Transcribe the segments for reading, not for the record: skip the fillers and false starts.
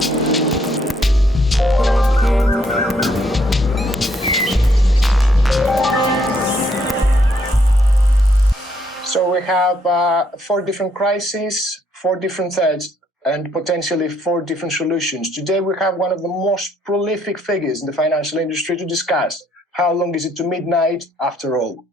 So we have 4 different crises, 4 different threats, and potentially 4 different solutions. Today we have one of the most prolific figures in the financial industry to discuss. How long is it to midnight after all?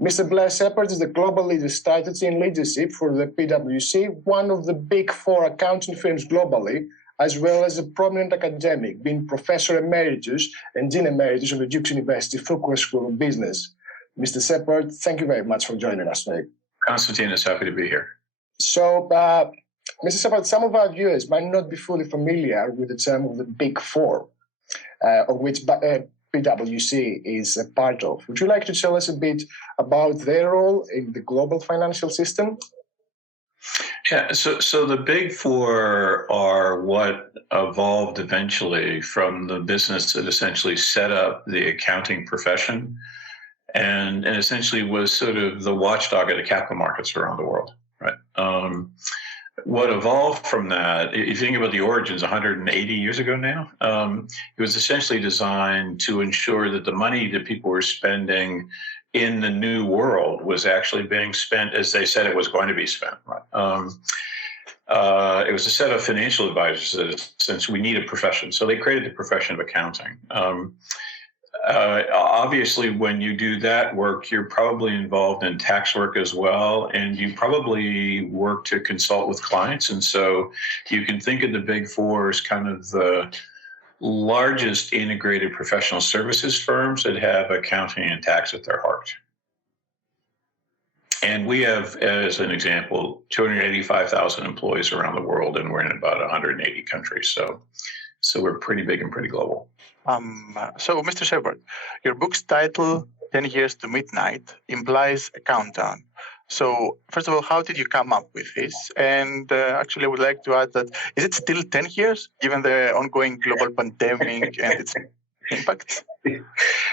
Mr. Blair Sheppard is the Global Leader Strategy and Leadership for the PwC, one of the big 4 accounting firms globally, as well as a prominent academic, being Professor Emeritus and Dean Emeritus of the Duke's University Fuqua School of Business. Mr. Shepard, thank you very much for joining us today. Konstantinos, happy to be here. So, Mr. Shepard, some of our viewers might not be fully familiar with the term of the Big 4, of which PwC is a part of. Would you like to tell us a bit about their role in the global financial system? Yeah, so the Big 4 are what evolved eventually from the business that essentially set up the accounting profession and essentially was sort of the watchdog of the capital markets around the world, right? What evolved from that, if you think about the origins 180 years ago now, it was essentially designed to ensure that the money that people were spending in the new world was actually being spent as they said it was going to be spent. Right? It was a set of financial advisors that since we need a profession, so they created the profession of accounting. Obviously, when you do that work, you're probably involved in tax work as well, and you probably work to consult with clients. And so you can think of the Big 4 as kind of the largest integrated professional services firms that have accounting and tax at their heart. And we have, as an example, 285,000 employees around the world, and we're in about 180 countries. So we're pretty big and pretty global. So, Mr. Shepard, your book's title, 10 Years to Midnight, implies a countdown. So, first of all, how did you come up with this? And actually, I would like to add that, is it still 10 years, given the ongoing global pandemic and its impact?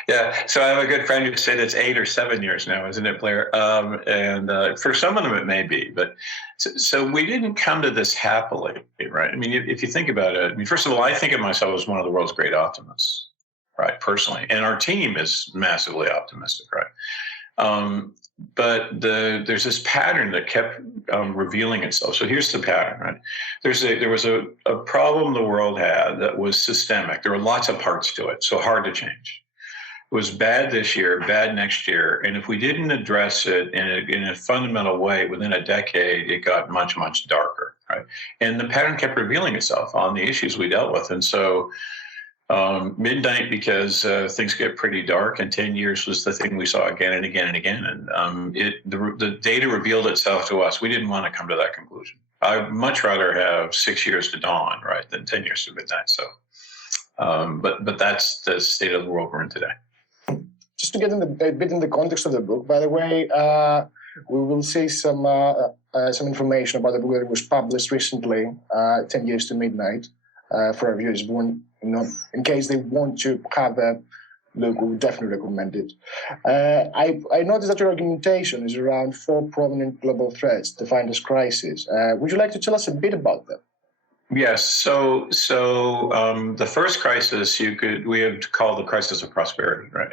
Yeah, so I have a good friend who said it's 8 or 7 years now, isn't it, Blair? And for some of them, it may be. But so we didn't come to this happily, right? I mean, if you think about it, I mean, first of all, I think of myself as one of the world's great optimists, right, personally. And our team is massively optimistic, right? But there's this pattern that kept revealing itself. So here's the pattern, right? There was a problem the world had that was systemic. There were lots of parts to it, so hard to change. It was bad this year, bad next year, and if we didn't address it in a fundamental way within a decade, it got much, much darker, right? And the pattern kept revealing itself on the issues we dealt with. And so midnight, because things get pretty dark, and 10 years was the thing we saw again and again and again. And the data revealed itself to us. We didn't want to come to that conclusion. I'd much rather have 6 years to dawn, right, than 10 years to midnight. So, but that's the state of the world we're in today. Just to get a bit in the context of the book, by the way, we will see some information about the book that was published recently, 10 Years to Midnight, for our viewers. In case they want to have a look, we would definitely recommend it. I noticed that your argumentation is around 4 prominent global threats defined as crises. Would you like to tell us a bit about them? Yes. So the first crisis we have called the crisis of prosperity, right?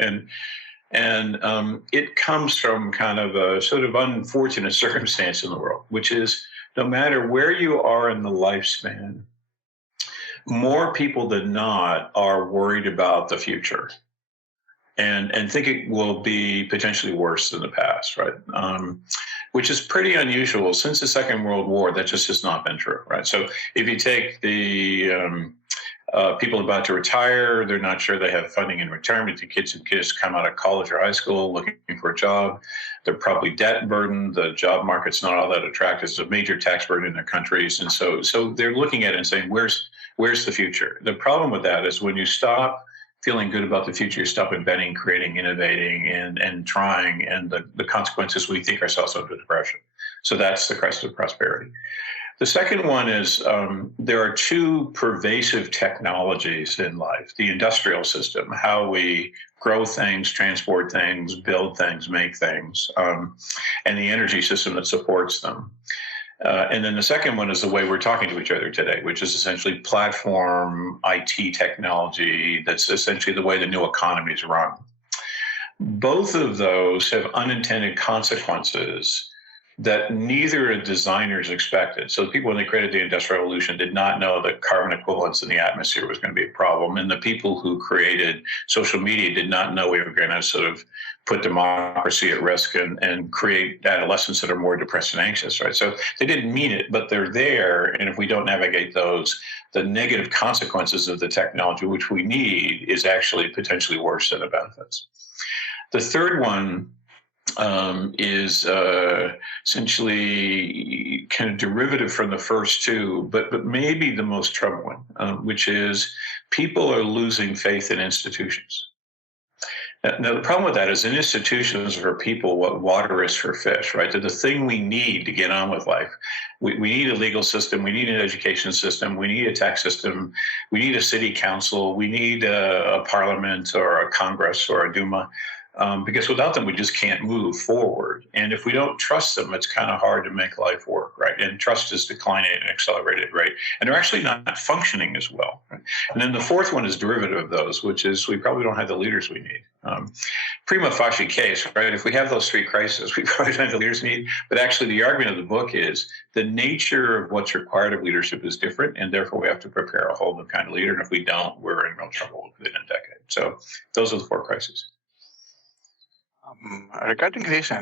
And it comes from kind of a sort of unfortunate circumstance in the world, which is no matter where you are in the lifespan, more people than not are worried about the future and think it will be potentially worse than the past, right? Which is pretty unusual. Since the Second World War, that just has not been true, right? So if you take the people about to retire, they're not sure they have funding in retirement. The kids have just come out of college or high school looking for a job. They're probably debt burdened. The job market's not all that attractive. It's a major tax burden in their countries. And so they're looking at it and saying, where's the future? The problem with that is when you stop feeling good about the future, you stop inventing, creating, innovating, and trying, and the consequences, we think ourselves into depression. So that's the crisis of prosperity. The second one is there are 2 pervasive technologies in life: the industrial system, how we grow things, transport things, build things, make things, and the energy system that supports them. And then the second one is the way we're talking to each other today, which is essentially platform IT technology. That's essentially the way the new economy is run. Both of those have unintended consequences that neither designers expected. So people, when they created the Industrial Revolution, did not know that carbon equivalence in the atmosphere was going to be a problem. And the people who created social media did not know we were going to sort of put democracy at risk and create adolescents that are more depressed and anxious, right? So they didn't mean it, but they're there. And if we don't navigate those, the negative consequences of the technology, which we need, is actually potentially worse than the benefits. The third one is essentially kind of derivative from the first two, but maybe the most troubling, which is people are losing faith in institutions. Now, the problem with that is in institutions for people what water is for fish, right? They're the thing we need to get on with life. We need a legal system. We need an education system. We need a tax system. We need a city council. We need a parliament or a Congress or a Duma. Because without them, we just can't move forward. And if we don't trust them, it's kind of hard to make life work, right? And trust is declining at an accelerated rate. And they're actually not functioning as well. Right? And then the fourth one is derivative of those, which is we probably don't have the leaders we need. Prima facie case, right? If we have those three crises, we probably don't have the leaders we need. But actually, the argument of the book is the nature of what's required of leadership is different. And therefore, we have to prepare a whole new kind of leader. And if we don't, we're in real trouble within a decade. So those are the four crises. Regarding this,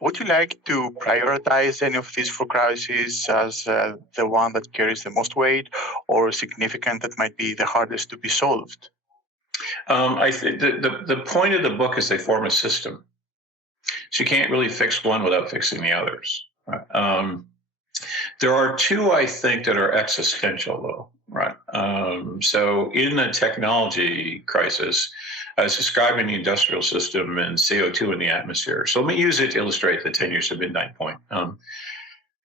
would you like to prioritize any of these four crises as the one that carries the most weight or significant that might be the hardest to be solved? I think the point of the book is they form a system. So you can't really fix one without fixing the others. Right? There are two, I think, that are existential, though. Right. So in the technology crisis, I was describing the industrial system and CO2 in the atmosphere. So let me use it to illustrate the 10 years to midnight point.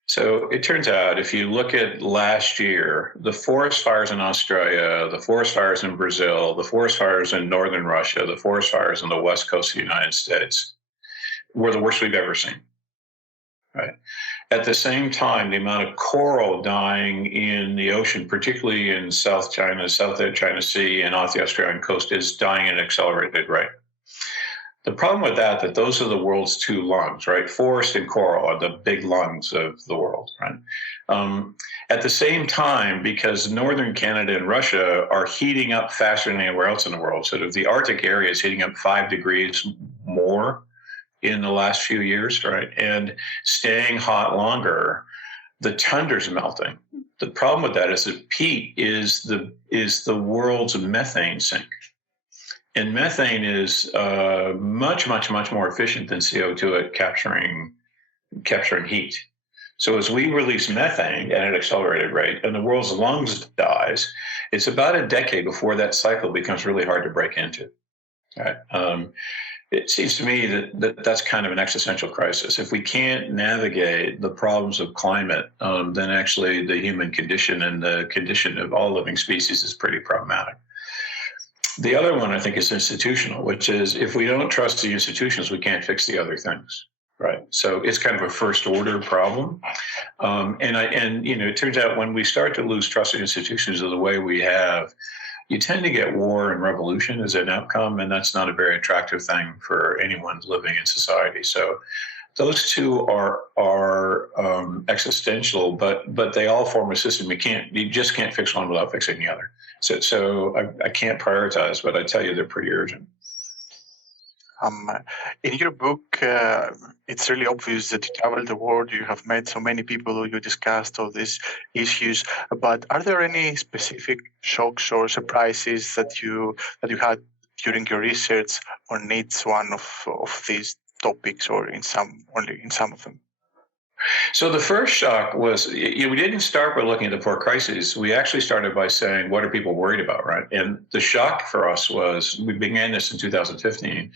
So it turns out if you look at last year, the forest fires in Australia, the forest fires in Brazil, the forest fires in northern Russia, the forest fires on the west coast of the United States were the worst we've ever seen. Right. At the same time, the amount of coral dying in the ocean, particularly in South China Sea, and off the Australian coast, is dying at an accelerated rate. The problem with that those are the world's two lungs, right? Forest and coral are the big lungs of the world, right? At the same time, because northern Canada and Russia are heating up faster than anywhere else in the world, sort of the Arctic area is heating up 5 degrees more in the last few years, right? And staying hot longer, the tundra's melting. The problem with that is that peat is the world's methane sink. And methane is much more efficient than CO2 at capturing heat. So as we release methane at an accelerated rate and the world's lungs dies, it's about a decade before that cycle becomes really hard to break into. Right? It seems to me that's kind of an existential crisis. If we can't navigate the problems of climate, then actually the human condition and the condition of all living species is pretty problematic. The other one, I think, is institutional, which is if we don't trust the institutions, we can't fix the other things, right? So it's kind of a first order problem. And it turns out when we start to lose trust in institutions of the way we have, you tend to get war and revolution as an outcome, and that's not a very attractive thing for anyone living in society. So those two are existential, but they all form a system. You just can't fix one without fixing the other. So I can't prioritize, but I tell you they're pretty urgent. In your book, it's really obvious that you traveled the world, you have met so many people, you discussed all these issues, but are there any specific shocks or surprises that you had during your research on each one of these topics, or only in some of them? So the first shock was, we didn't start by looking at the four crises. We actually started by saying, what are people worried about, right? And the shock for us was, we began this in 2015,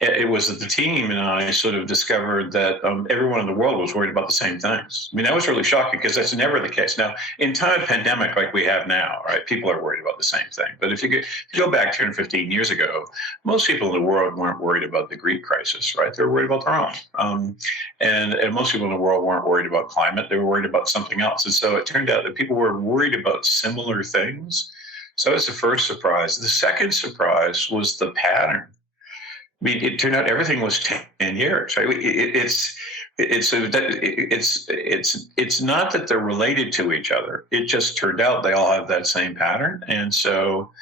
it was that the team and I sort of discovered that everyone in the world was worried about the same things. I mean, that was really shocking because that's never the case. Now, in time of pandemic like we have now, right, people are worried about the same thing. But if you go back 10 or 15 years ago, most people in the world weren't worried about the Greek crisis, right? They were worried about their own. And most people in the world weren't worried about climate. They were worried about something else. And so it turned out that people were worried about similar things. So that was the first surprise. The second surprise was the pattern. I mean, it turned out everything was 10 years. Right? It's not that they're related to each other. It just turned out they all have that same pattern, and so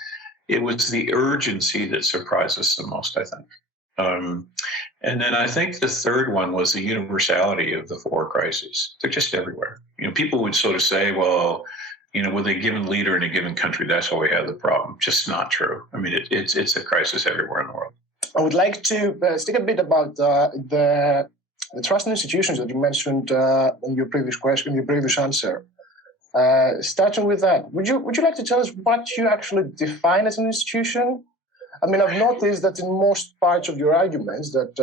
it was the urgency that surprised us the most, I think. And then I think the third one was the universality of the four crises. They're just everywhere. People would sort of say, well, with a given leader in a given country, that's why we have the problem. Just not true. I mean, it's a crisis everywhere in the world. I would like to speak a bit about the trust in institutions that you mentioned in your previous question, your previous answer. Starting with that, would you like to tell us what you actually define as an institution? I mean, I've noticed that in most parts of your arguments that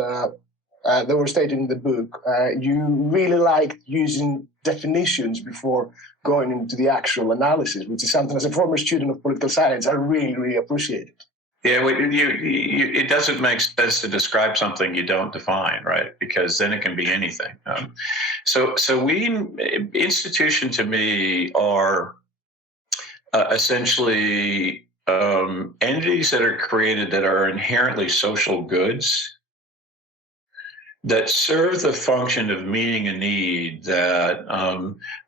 were stated in the book, you really liked using definitions before going into the actual analysis, which is something as a former student of political science I really, really appreciated. Yeah, it doesn't make sense to describe something you don't define, right? Because then it can be anything. Institution to me are essentially entities that are created that are inherently social goods that serve the function of meeting a need that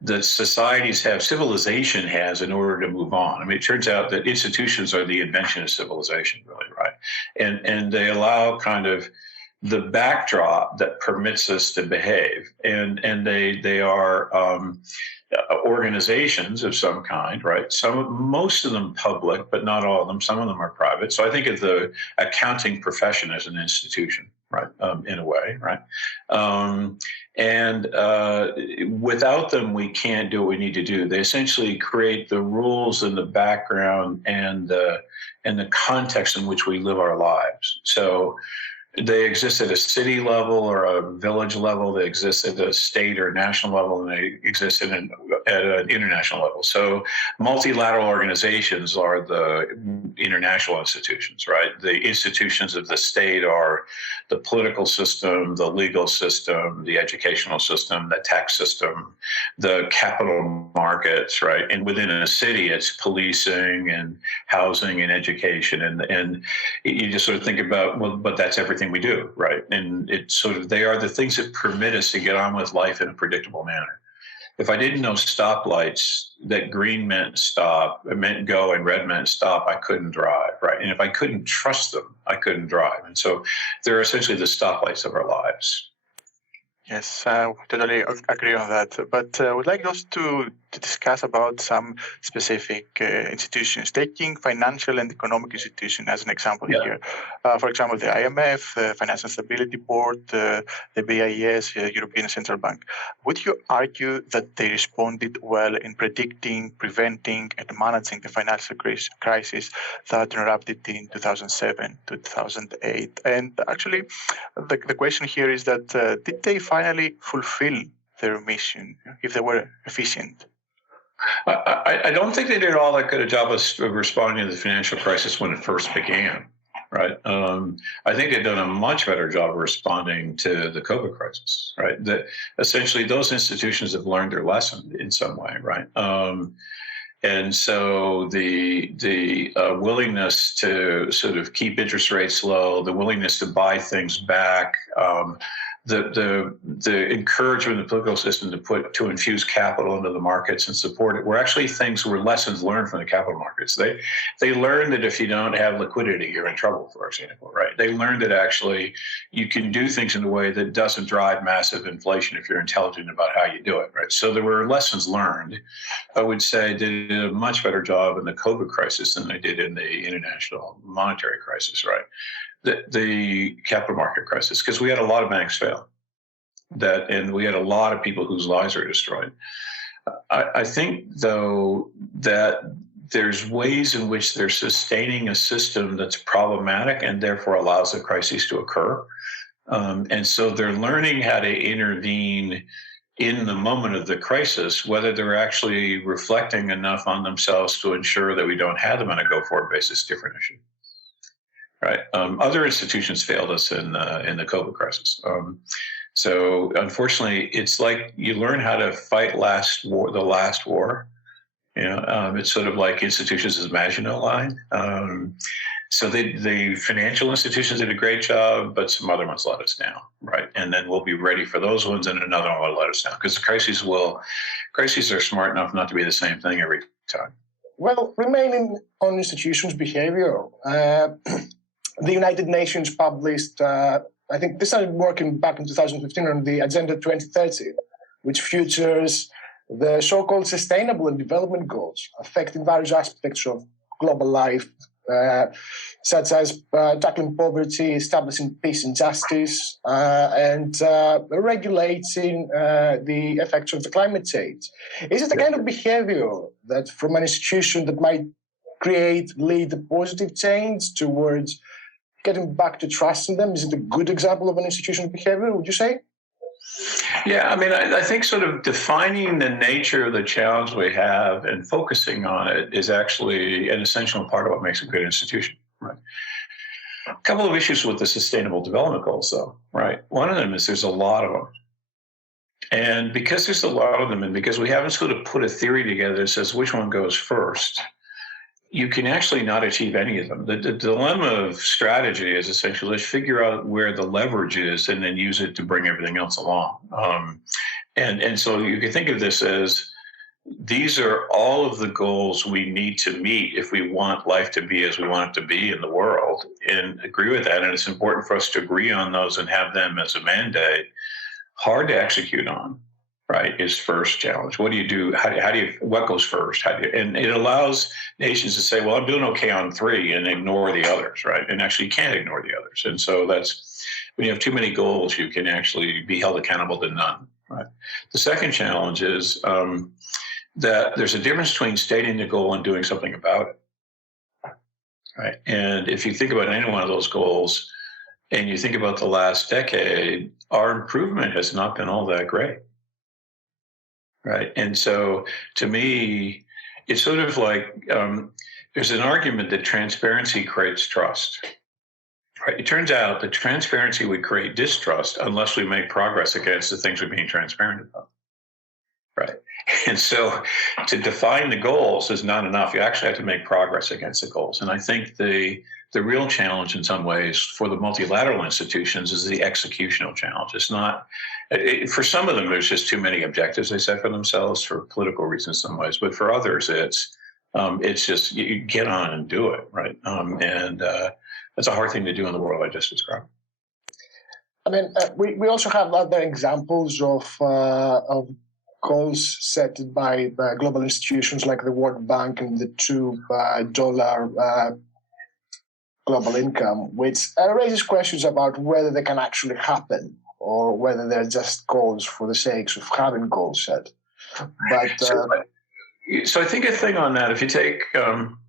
that societies have, civilization has, in order to move on. I mean, it turns out that institutions are the invention of civilization, really, right? And they allow kind of the backdrop that permits us to behave, and they are organizations of some kind, right? Most of them public, but not all of them. Some of them are private. So I think of the accounting profession as an institution, right? In a way, right? Without them, we can't do what we need to do. They essentially create the rules and the background and the context in which we live our lives. So they exist at a city level or a village level. They exist at a state or national level, and they exist at an international level. So multilateral organizations are the international institutions, right? The institutions of the state are the political system, the legal system, the educational system, the tax system, the capital markets, right? And within a city, it's policing and housing and education. And you just sort of think about, well, but that's everything we do, right? And it's sort of, they are the things that permit us to get on with life in a predictable manner. If I didn't know stoplights, that green meant stop, it meant go, and red meant stop, I couldn't drive, right? And if I couldn't trust them, I couldn't drive. And so they're essentially the stoplights of our lives. Yes, I totally agree on that. But I would like also to discuss about some specific institutions, taking financial and economic institutions as an example here. For example, the IMF, the Financial Stability Board, the BIS, European Central Bank. Would you argue that they responded well in predicting, preventing, and managing the financial crisis that erupted in 2007 to 2008? And actually, the question here is that did they finally fulfill their mission, if they were efficient? I don't think they did all that good a job of responding to the financial crisis when it first began, right? I think they've done a much better job of responding to the COVID crisis, right? That essentially those institutions have learned their lesson in some way, right? And so the willingness to sort of keep interest rates low, the willingness to buy things back, the encouragement of the political system to infuse capital into the markets and support it were actually lessons learned from the capital markets. They learned that if you don't have liquidity, you're in trouble, for example, right? They learned that actually you can do things in a way that doesn't drive massive inflation if you're intelligent about how you do it, right? So there were lessons learned. I would say they did a much better job in the COVID crisis than they did in the international monetary crisis, right? The capital market crisis, because we had a lot of banks fail, and we had a lot of people whose lives were destroyed. I think, though, that there's ways in which they're sustaining a system that's problematic and therefore allows the crises to occur. And so they're learning how to intervene in the moment of the crisis, whether they're actually reflecting enough on themselves to ensure that we don't have them on a go-forward basis, different issue. Right. Other institutions failed us in the COVID crisis. So unfortunately, it's like you learn how to fight the last war. It's sort of like institutions as Maginot Line. So the financial institutions did a great job, but some other ones let us down, right? And then we'll be ready for those ones, and another one will let us down, because the crises are smart enough not to be the same thing every time. Well, remaining on institutions' behavior, the United Nations published, I think they started working back in 2015 on the Agenda 2030, which features the so-called sustainable and development goals affecting various aspects of global life, such as tackling poverty, establishing peace and justice, and regulating the effects of the climate change. Is it a kind of behavior that from an institution that might lead a positive change towards getting back to trust in them? Is it a good example of an institutional behavior, would you say? Yeah, I mean, I think sort of defining the nature of the challenge we have and focusing on it is actually an essential part of what makes a good institution, right? A couple of issues with the Sustainable Development Goals, though, right? One of them is there's a lot of them. And because there's a lot of them, and because we haven't sort of put a theory together that says which one goes first, you can actually not achieve any of them. The dilemma of strategy is essentially figure out where the leverage is and then use it to bring everything else along. And so you can think of this as these are all of the goals we need to meet if we want life to be as we want it to be in the world, and agree with that. And it's important for us to agree on those and have them as a mandate. Hard to execute on, right, is first challenge. What do you do? How do you, what goes first? And it allows nations to say, well, I'm doing okay on 3 and ignore the others, right? And actually you can't ignore the others. And so that's, when you have too many goals, you can actually be held accountable to none, right? The second challenge is that there's a difference between stating the goal and doing something about it, right? And if you think about any one of those goals and you think about the last decade, our improvement has not been all that great. Right. And so to me, it's sort of like there's an argument that transparency creates trust. Right. It turns out that transparency would create distrust unless we make progress against the things we're being transparent about. Right. And so to define the goals is not enough. You actually have to make progress against the goals. And I think the real challenge in some ways for the multilateral institutions is the executional challenge. It's not, for some of them, there's just too many objectives they set for themselves for political reasons in some ways. But for others, it's just you get on and do it, right? And that's a hard thing to do in the world I just described. I mean, we also have other examples of goals set by global institutions like the World Bank and the $2 global income, which raises questions about whether they can actually happen or whether they're just goals for the sake of having goals set. But so I think a thing on that, if you take,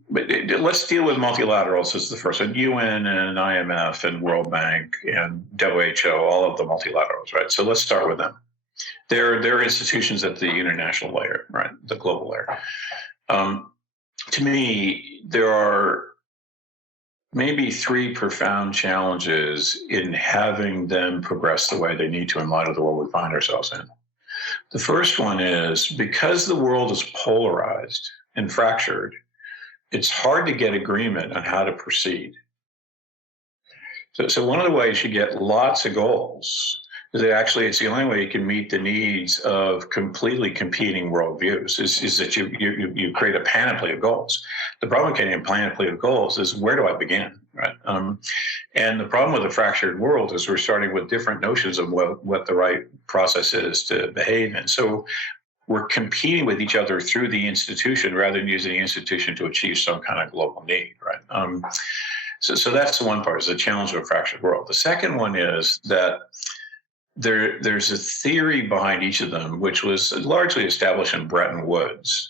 let's deal with multilaterals as the first one, UN and IMF and World Bank and WHO, all of the multilaterals, right? So let's start with them. They're institutions at the international layer, right? The global layer. To me, there are maybe 3 profound challenges in having them progress the way they need to in light of the world we find ourselves in. The first one is because the world is polarized and fractured, it's hard to get agreement on how to proceed. So one of the ways you get lots of goals is that actually it's the only way you can meet the needs of completely competing worldviews is that you create a panoply of goals. The problem with getting a panoply of goals is where do I begin, right? And the problem with a fractured world is we're starting with different notions of what the right process is to behave in. So we're competing with each other through the institution rather than using the institution to achieve some kind of global need, right? So that's the one part, is the challenge of a fractured world. The second one is that there's a theory behind each of them, which was largely established in Bretton Woods,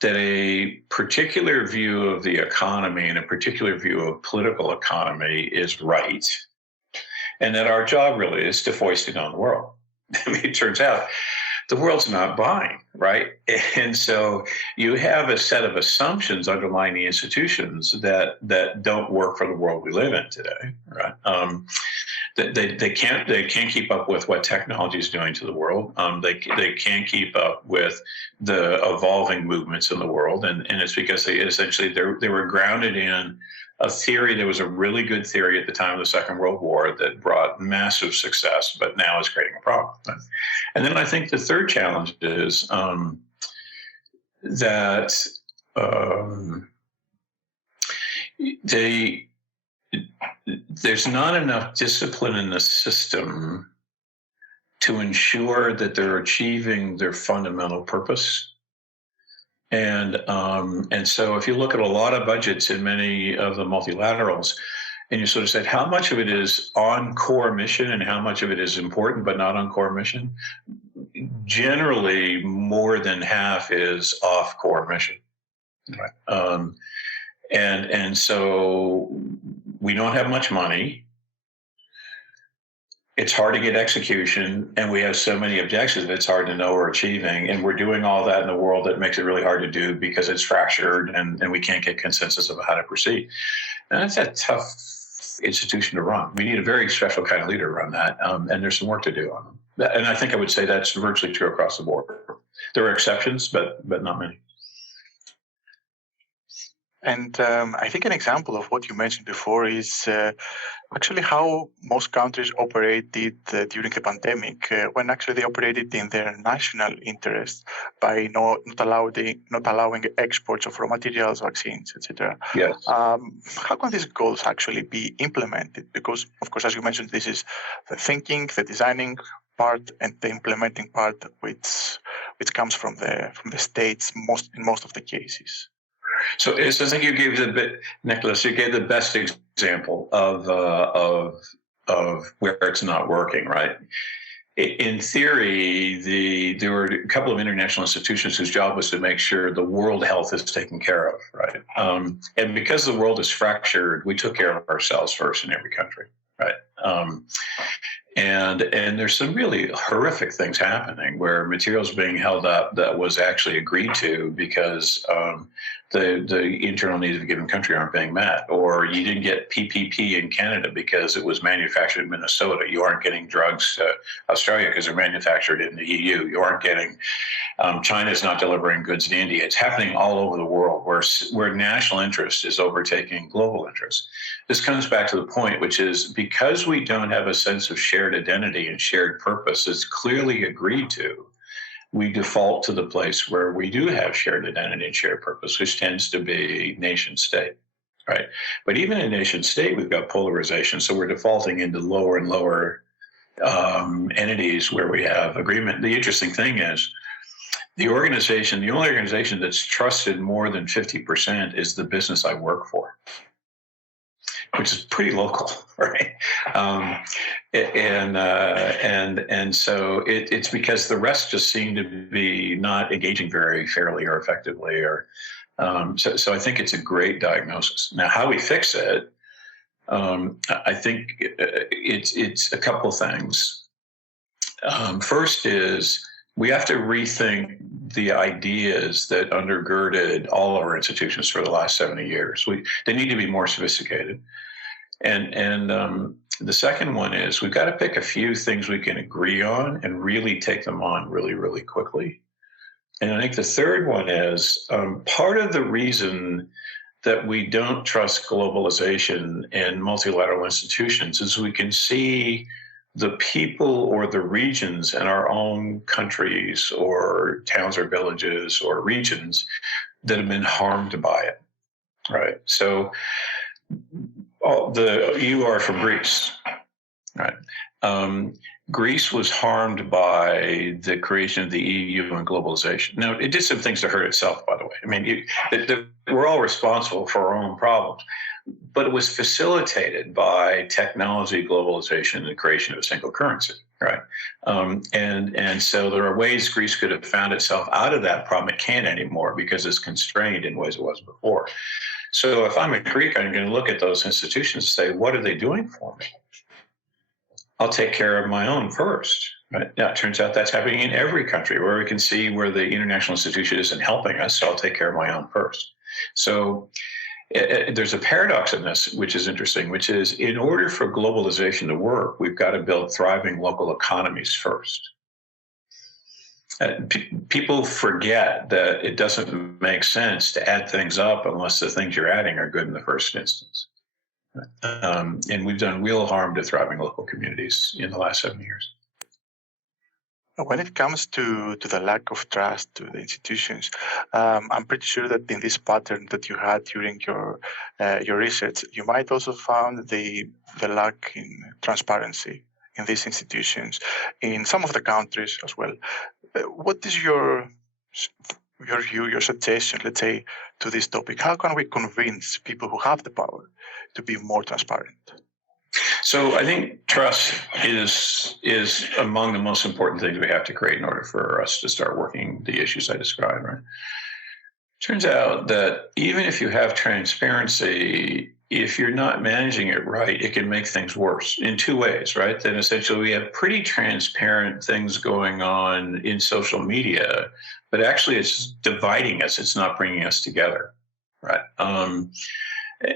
that a particular view of the economy and a particular view of political economy is right, and that our job really is to foist it on the world. I mean, it turns out the world's not buying, right? And so you have a set of assumptions underlying the institutions that don't work for the world we live in today, right? They can't keep up with what technology is doing to the world. They can't keep up with the evolving movements in the world, and it's because they were grounded in a theory that was a really good theory at the time of the Second World War that brought massive success, but now is creating a problem. And then I think the third challenge is that there's not enough discipline in the system to ensure that they're achieving their fundamental purpose. And so if you look at a lot of budgets in many of the multilaterals, and you sort of said, how much of it is on core mission and how much of it is important but not on core mission? Generally, more than half is off core mission. Right. And so we don't have much money. It's hard to get execution, and we have so many objectives that it's hard to know we're achieving. And we're doing all that in a world that makes it really hard to do because it's fractured and we can't get consensus about how to proceed. And that's a tough institution to run. We need a very special kind of leader to run that, and there's some work to do on them. And I think I would say that's virtually true across the board. There are exceptions, but not many. And I think an example of what you mentioned before is actually how most countries operated during the pandemic, when actually they operated in their national interest by not allowing exports of raw materials, vaccines, etc. Yes. How can these goals actually be implemented? Because, of course, as you mentioned, this is the thinking, the designing part, and the implementing part, which comes from the states in most of the cases. So I think you gave Nikolaos, you gave the best example of where it's not working, right? In theory, there were a couple of international institutions whose job was to make sure the world health is taken care of, right? And because the world is fractured, we took care of ourselves first in every country, right? And there's some really horrific things happening where materials being held up that was actually agreed to because the internal needs of a given country aren't being met, or you didn't get PPP in Canada because it was manufactured in Minnesota. You aren't getting drugs to Australia because they're manufactured in the EU. You aren't getting China's not delivering goods to India. It's happening all over the world where national interest is overtaking global interest. This comes back to the point, which is because we don't have a sense of shared identity and shared purpose, it's clearly agreed to. We default to the place where we do have shared identity and shared purpose, which tends to be nation state, right? But even in nation state, we've got polarization. So we're defaulting into lower and lower entities where we have agreement. The interesting thing is the only organization that's trusted more than 50% is the business I work for, which is pretty local, right? And so it's because the rest just seem to be not engaging very fairly or effectively, or so I think it's a great diagnosis. Now, how we fix it, I think it's a couple things. First is we have to rethink the ideas that undergirded all of our institutions for the last 70 years. They need to be more sophisticated. And the second one is we've got to pick a few things we can agree on and really take them on really, really quickly. And I think the third one is part of the reason that we don't trust globalization and multilateral institutions is we can see the people or the regions in our own countries or towns or villages or regions that have been harmed by it, right? So you are from Greece, right? Greece was harmed by the creation of the EU and globalization. Now, it did some things to hurt itself, by the way. I mean, we're all responsible for our own problems, but it was facilitated by technology, globalization, and the creation of a single currency. right? And so there are ways Greece could have found itself out of that problem. It can't anymore because it's constrained in ways it was before. So if I'm a Greek, I'm going to look at those institutions and say, what are they doing for me? I'll take care of my own first. Right? Now, it turns out that's happening in every country where we can see where the international institution isn't helping us, so I'll take care of my own first. So there's a paradox in this, which is interesting, which is in order for globalization to work, we've got to build thriving local economies first. People forget that it doesn't make sense to add things up unless the things you're adding are good in the first instance. And we've done real harm to thriving local communities in the last 7 years. When it comes to the lack of trust to the institutions, I'm pretty sure that in this pattern that you had during your research, you might also found the lack in transparency in these institutions in some of the countries as well. What is your view, your suggestion, let's say, to this topic? How can we convince people who have the power to be more transparent? So I think trust is among the most important things we have to create in order for us to start working the issues I described, right? Turns out that even if you have transparency, if you're not managing it right, it can make things worse in two ways, right? Then essentially we have pretty transparent things going on in social media, but actually it's dividing us. It's not bringing us together, right?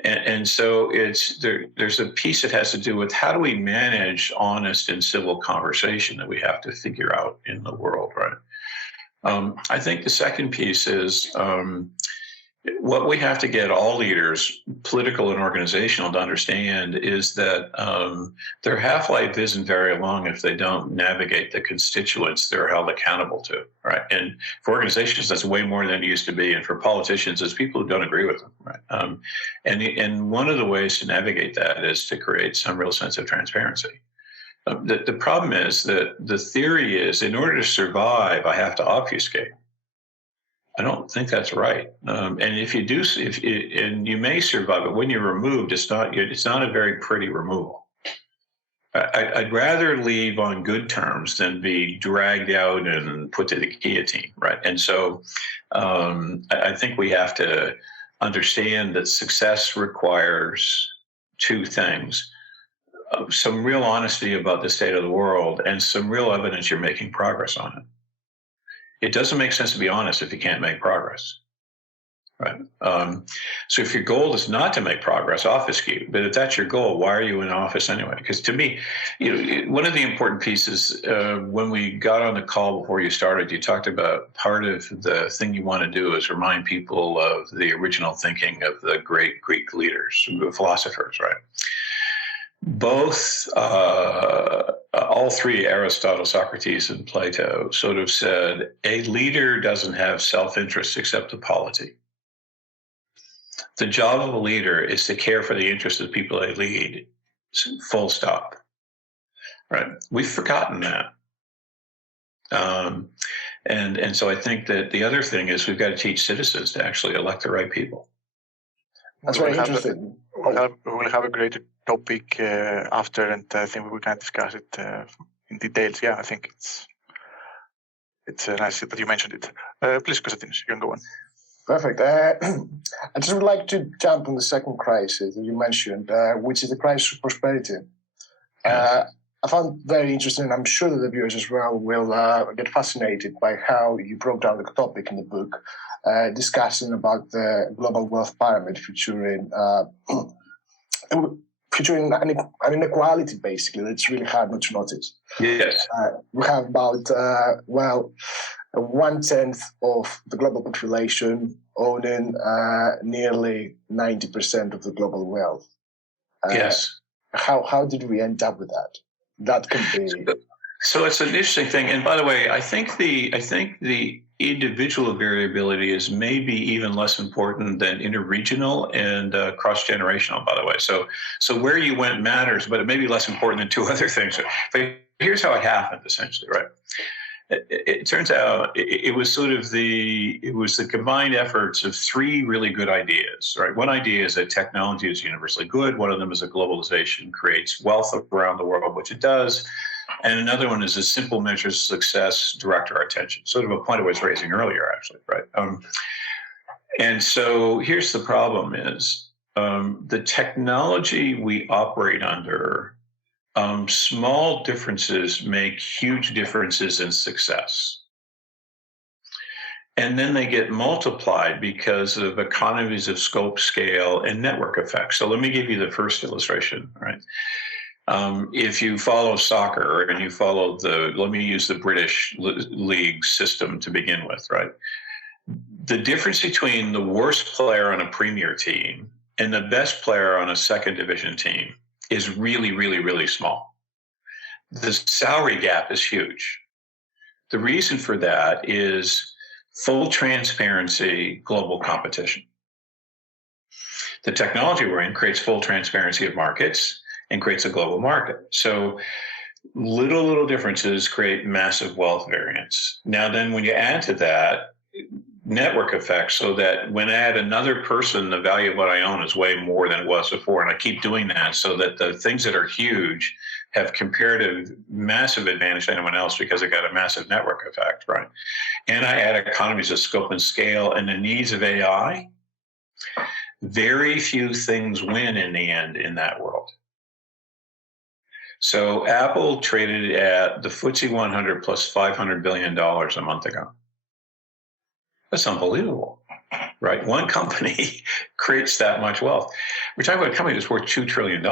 And so there's a piece that has to do with how do we manage honest and civil conversation that we have to figure out in the world, right? I think the second piece is what we have to get all leaders, political and organizational, to understand is that their half-life isn't very long if they don't navigate the constituents they're held accountable to, right? And for organizations, that's way more than it used to be. And for politicians, it's people who don't agree with them, right? And one of the ways to navigate that is to create some real sense of transparency. The problem is that the theory is in order to survive, I have to obfuscate. I don't think that's right. And if you do, and you may survive, but when you're removed, it's not a very pretty removal. I'd rather leave on good terms than be dragged out and put to the guillotine, right? And so I think we have to understand that success requires two things. Some real honesty about the state of the world and some real evidence you're making progress on it. It doesn't make sense to be honest if you can't make progress, right? So if your goal is not to make progress, obfuscate. But if that's your goal, why are you in office anyway? Because to me, one of the important pieces, when we got on the call before you started, you talked about part of the thing you want to do is remind people of the original thinking of the great Greek leaders, philosophers, right? Both, all three, Aristotle, Socrates, and Plato, sort of said, a leader doesn't have self-interest except the polity. The job of a leader is to care for the interests of the people they lead, full stop, right? We've forgotten that. And so I think that the other thing is we've got to teach citizens to actually elect the right people. That's very interesting. We'll have a great topic after, and I think we can discuss it in details. Yeah, I think it's nice that you mentioned it. Please, Konstantinos, you can go on. Perfect. I just would like to jump on the second crisis that you mentioned, which is the crisis of prosperity. Yes. I found very interesting, and I'm sure that the viewers as well will get fascinated by how you broke down the topic in the book, discussing about the global wealth pyramid featuring an inequality, basically, that's really hard not to notice. Yes. We have about, 1/10 of the global population owning nearly 90% of the global wealth. Yes. How did we end up with that? That can be. So it's an interesting thing. And by the way, I think the individual variability is maybe even less important than interregional and cross-generational, by the way. So where you went matters, but it may be less important than two other things. But here's how it happened, essentially, right? It turns out it was the combined efforts of three really good ideas, right? One idea is that technology is universally good. One of them is that globalization creates wealth around the world, which it does. And another one is a simple measures of success direct our attention. Sort of a point I was raising earlier, actually, right? And so here's the problem is the technology we operate under, small differences make huge differences in success. And then they get multiplied because of economies of scope, scale, and network effects. So let me give you the first illustration, right? If you follow soccer and you follow let me use the British league system to begin with, right? The difference between the worst player on a premier team and the best player on a second division team is really, really, really small. The salary gap is huge. The reason for that is full transparency, global competition. The technology we're in creates full transparency of markets and creates a global market. So little differences create massive wealth variance. Now then, when you add to that network effects, so that when I add another person, the value of what I own is way more than it was before. And I keep doing that so that the things that are huge have comparative massive advantage to anyone else because I got a massive network effect, right? And I add economies of scope and scale and the needs of AI. Very few things win in the end in that world. So Apple traded at the FTSE 100 plus $500 billion a month ago. That's unbelievable, right? One company creates that much wealth. We're talking about a company that's worth $2 trillion,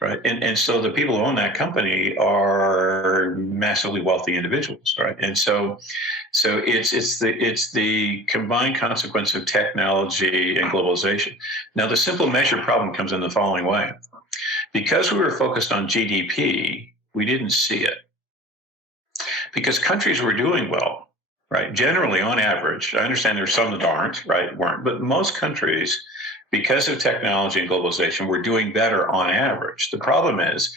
right? And so the people who own that company are massively wealthy individuals, right? And so it's the combined consequence of technology and globalization. Now, the simple measure problem comes in the following way. Because we were focused on GDP, we didn't see it. Because countries were doing well, right? Generally, on average, I understand there's some that weren't, but most countries, because of technology and globalization, were doing better on average. The problem is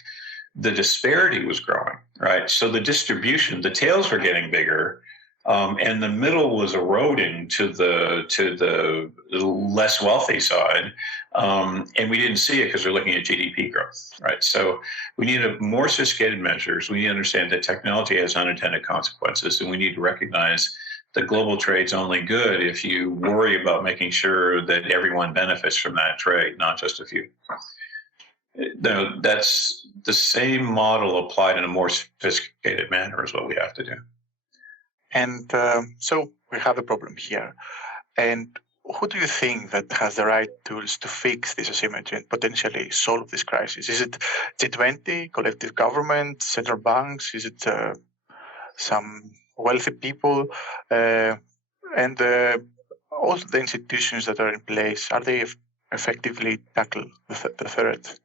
the disparity was growing, right? So the distribution, the tails were getting bigger, and the middle was eroding to the less wealthy side, and we didn't see it because we're looking at GDP growth, right? So we need more sophisticated measures. We need to understand that technology has unintended consequences, and we need to recognize that global trade's only good if you worry about making sure that everyone benefits from that trade, not just a few. No, that's the same model applied in a more sophisticated manner is what we have to do. And so we have a problem here. And who do you think that has the right tools to fix this asymmetry and potentially solve this crisis? Is it G20, collective government, central banks? Is it some wealthy people? And all the institutions that are in place, are they effectively tackle the threat?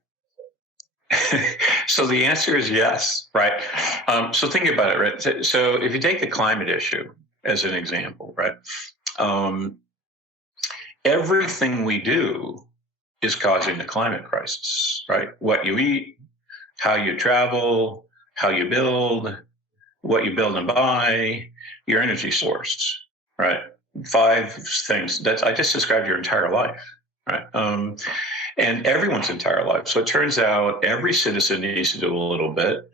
So the answer is yes, right? So think about it, right? So if you take the climate issue as an example, right? Everything we do is causing the climate crisis, right? What you eat, how you travel, how you build, what you build and buy, your energy source, right? 5 things. I just described your entire life, right? And everyone's entire life. So it turns out every citizen needs to do a little bit.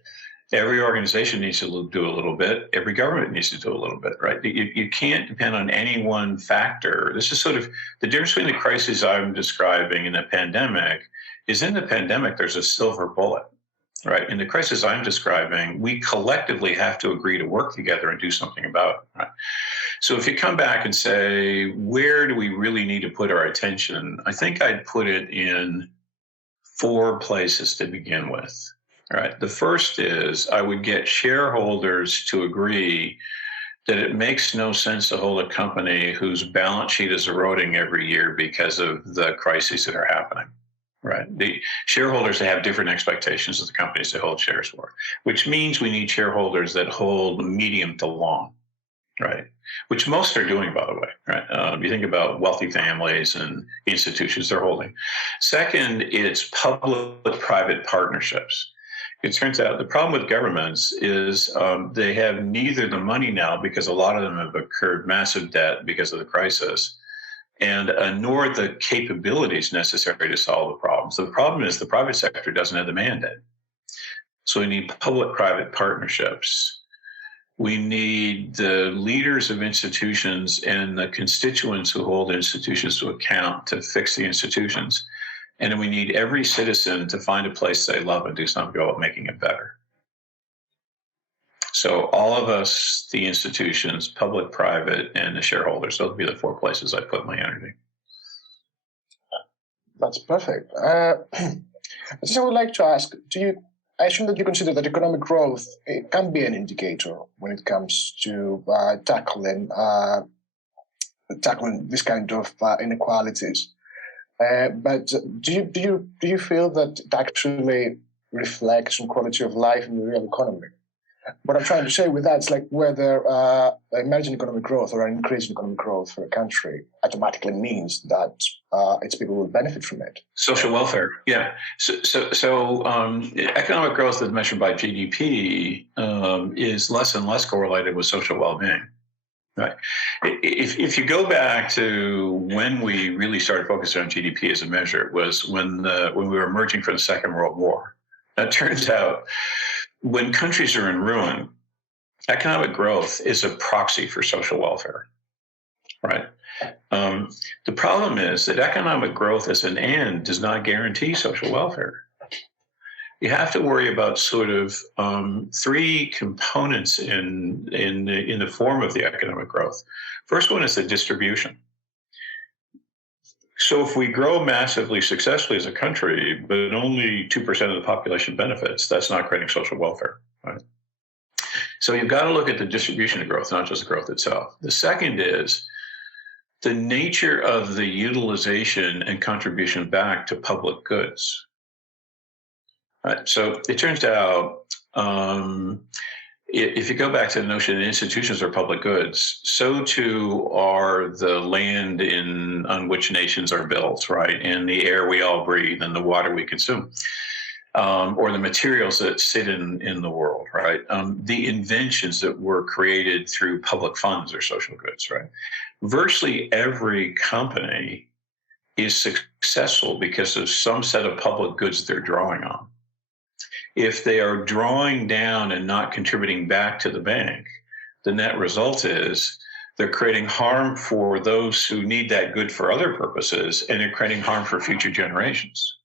Every organization needs to do a little bit. Every government needs to do a little bit, right? You can't depend on any one factor. This is sort of the difference between the crises I'm describing and the pandemic is in the pandemic, there's a silver bullet, right? In the crisis I'm describing, we collectively have to agree to work together and do something about it, right? So if you come back and say, where do we really need to put our attention? I think I'd put it in 4 places to begin with. All right. The first is I would get shareholders to agree that it makes no sense to hold a company whose balance sheet is eroding every year because of the crises that are happening. Right. The shareholders have different expectations of the companies they hold shares for, which means we need shareholders that hold medium to long. Right. Which most are doing, by the way. Right. You think about wealthy families and institutions they're holding. Second, it's public-private partnerships. It turns out the problem with governments is they have neither the money now because a lot of them have incurred massive debt because of the crisis, and nor the capabilities necessary to solve the problems. The problem is the private sector doesn't have the mandate. So we need public-private partnerships. We need the leaders of institutions and the constituents who hold institutions to account to fix the institutions. And then we need every citizen to find a place they love and do something about making it better. So all of us, the institutions, public, private, and the shareholders, those would be the 4 places I put my energy. That's perfect. Just I would like to ask, I assume that you consider that economic growth can be an indicator when it comes to tackling this kind of inequalities. But do you feel that it actually reflects on quality of life in the real economy? What I'm trying to say with that is like whether emerging economic growth or an increase in economic growth for a country automatically means that its people will benefit from it. Social welfare, yeah. So economic growth as measured by GDP is less and less correlated with social well-being. Right. If you go back to when we really started focusing on GDP as a measure, it was when we were emerging from the Second World War. Now, it turns out when countries are in ruin, economic growth is a proxy for social welfare. Right. The problem is that economic growth as an end does not guarantee social welfare. You have to worry about sort of 3 components in the form of the economic growth. First one is the distribution. So if we grow massively successfully as a country, but only 2% of the population benefits, that's not creating social welfare. Right? So you've got to look at the distribution of growth, not just the growth itself. The second is the nature of the utilization and contribution back to public goods. Right. So it turns out, if you go back to the notion that institutions are public goods, so too are the land on which nations are built, right, and the air we all breathe and the water we consume, or the materials that sit in the world, right? The inventions that were created through public funds are social goods, right? Virtually every company is successful because of some set of public goods they're drawing on. If they are drawing down and not contributing back to the bank, the net result is they're creating harm for those who need that good for other purposes, and they're creating harm for future generations.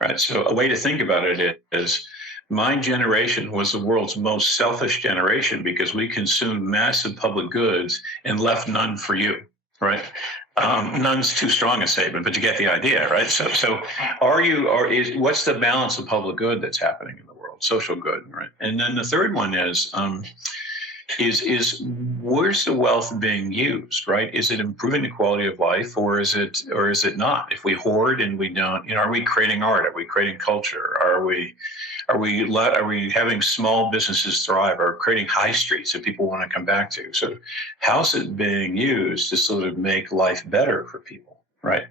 Right? So a way to think about it is my generation was the world's most selfish generation because we consumed massive public goods and left none for you, right? None's too strong a statement, but you get the idea, right? So what's the balance of public good that's happening in the world? Social good, right? And then the third one is where's the wealth being used, right? Is it improving the quality of life, or is it not? If we hoard and we don't, are we creating art? Are we creating culture? Are we having small businesses thrive, or creating high streets that people want to come back to? So how's it being used to sort of make life better for people, right?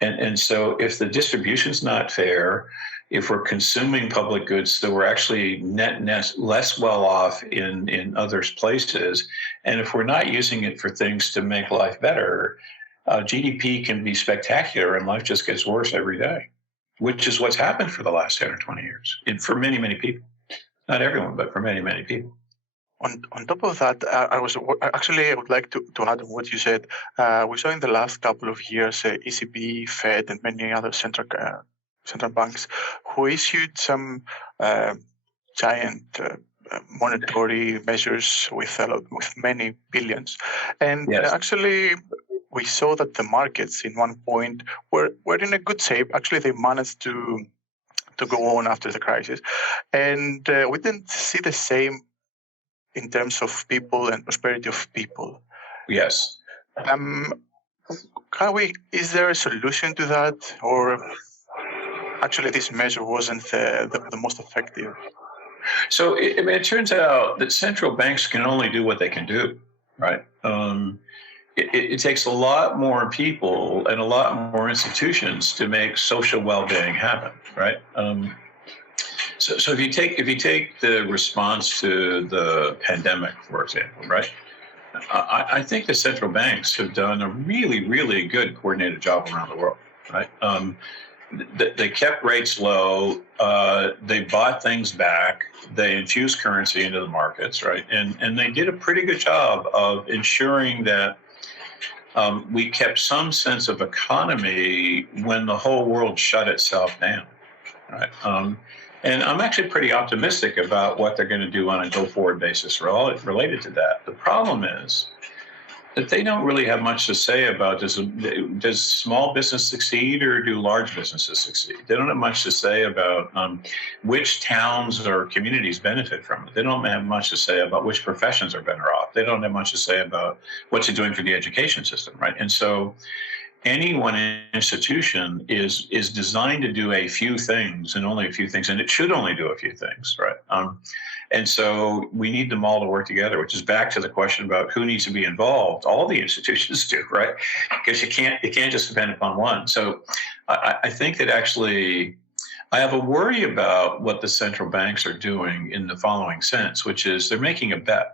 And so if the distribution's not fair, if we're consuming public goods, so we're actually net less well off in other places, and if we're not using it for things to make life better, GDP can be spectacular and life just gets worse every day, which is what's happened for the last 10 or 20 years, for many, many people. Not everyone, but for many, many people. On top of that, I would like to add on what you said. We saw in the last couple of years, ECB, Fed, and many other central banks who issued some giant monetary measures with many billions. And yes. Actually, we saw that the markets in one point were in a good shape. Actually, they managed to go on after the crisis. And we didn't see the same in terms of people and prosperity of people. Yes. Is there a solution to that? Or actually this measure wasn't the most effective? So it turns out that central banks can only do what they can do, right? It takes a lot more people and a lot more institutions to make social well-being happen, right? So if you take the response to the pandemic, for example, right? I think the central banks have done a really, really good coordinated job around the world, right? they kept rates low. They bought things back. They infused currency into the markets, right? And they did a pretty good job of ensuring that we kept some sense of economy when the whole world shut itself down, right? And I'm actually pretty optimistic about what they're going to do on a go-forward basis related to that. The problem is that they don't really have much to say about does small business succeed or do large businesses succeed. They don't have much to say about which towns or communities benefit from it. They don't have much to say about which professions are better off. They don't have much to say about what's it doing for the education system, right? And so any one institution is designed to do a few things and only a few things, and it should only do a few things, right? And so we need them all to work together, which is back to the question about who needs to be involved. All the institutions do, right? Because you can't just depend upon one. So I think that actually I have a worry about what the central banks are doing in the following sense, which is they're making a bet.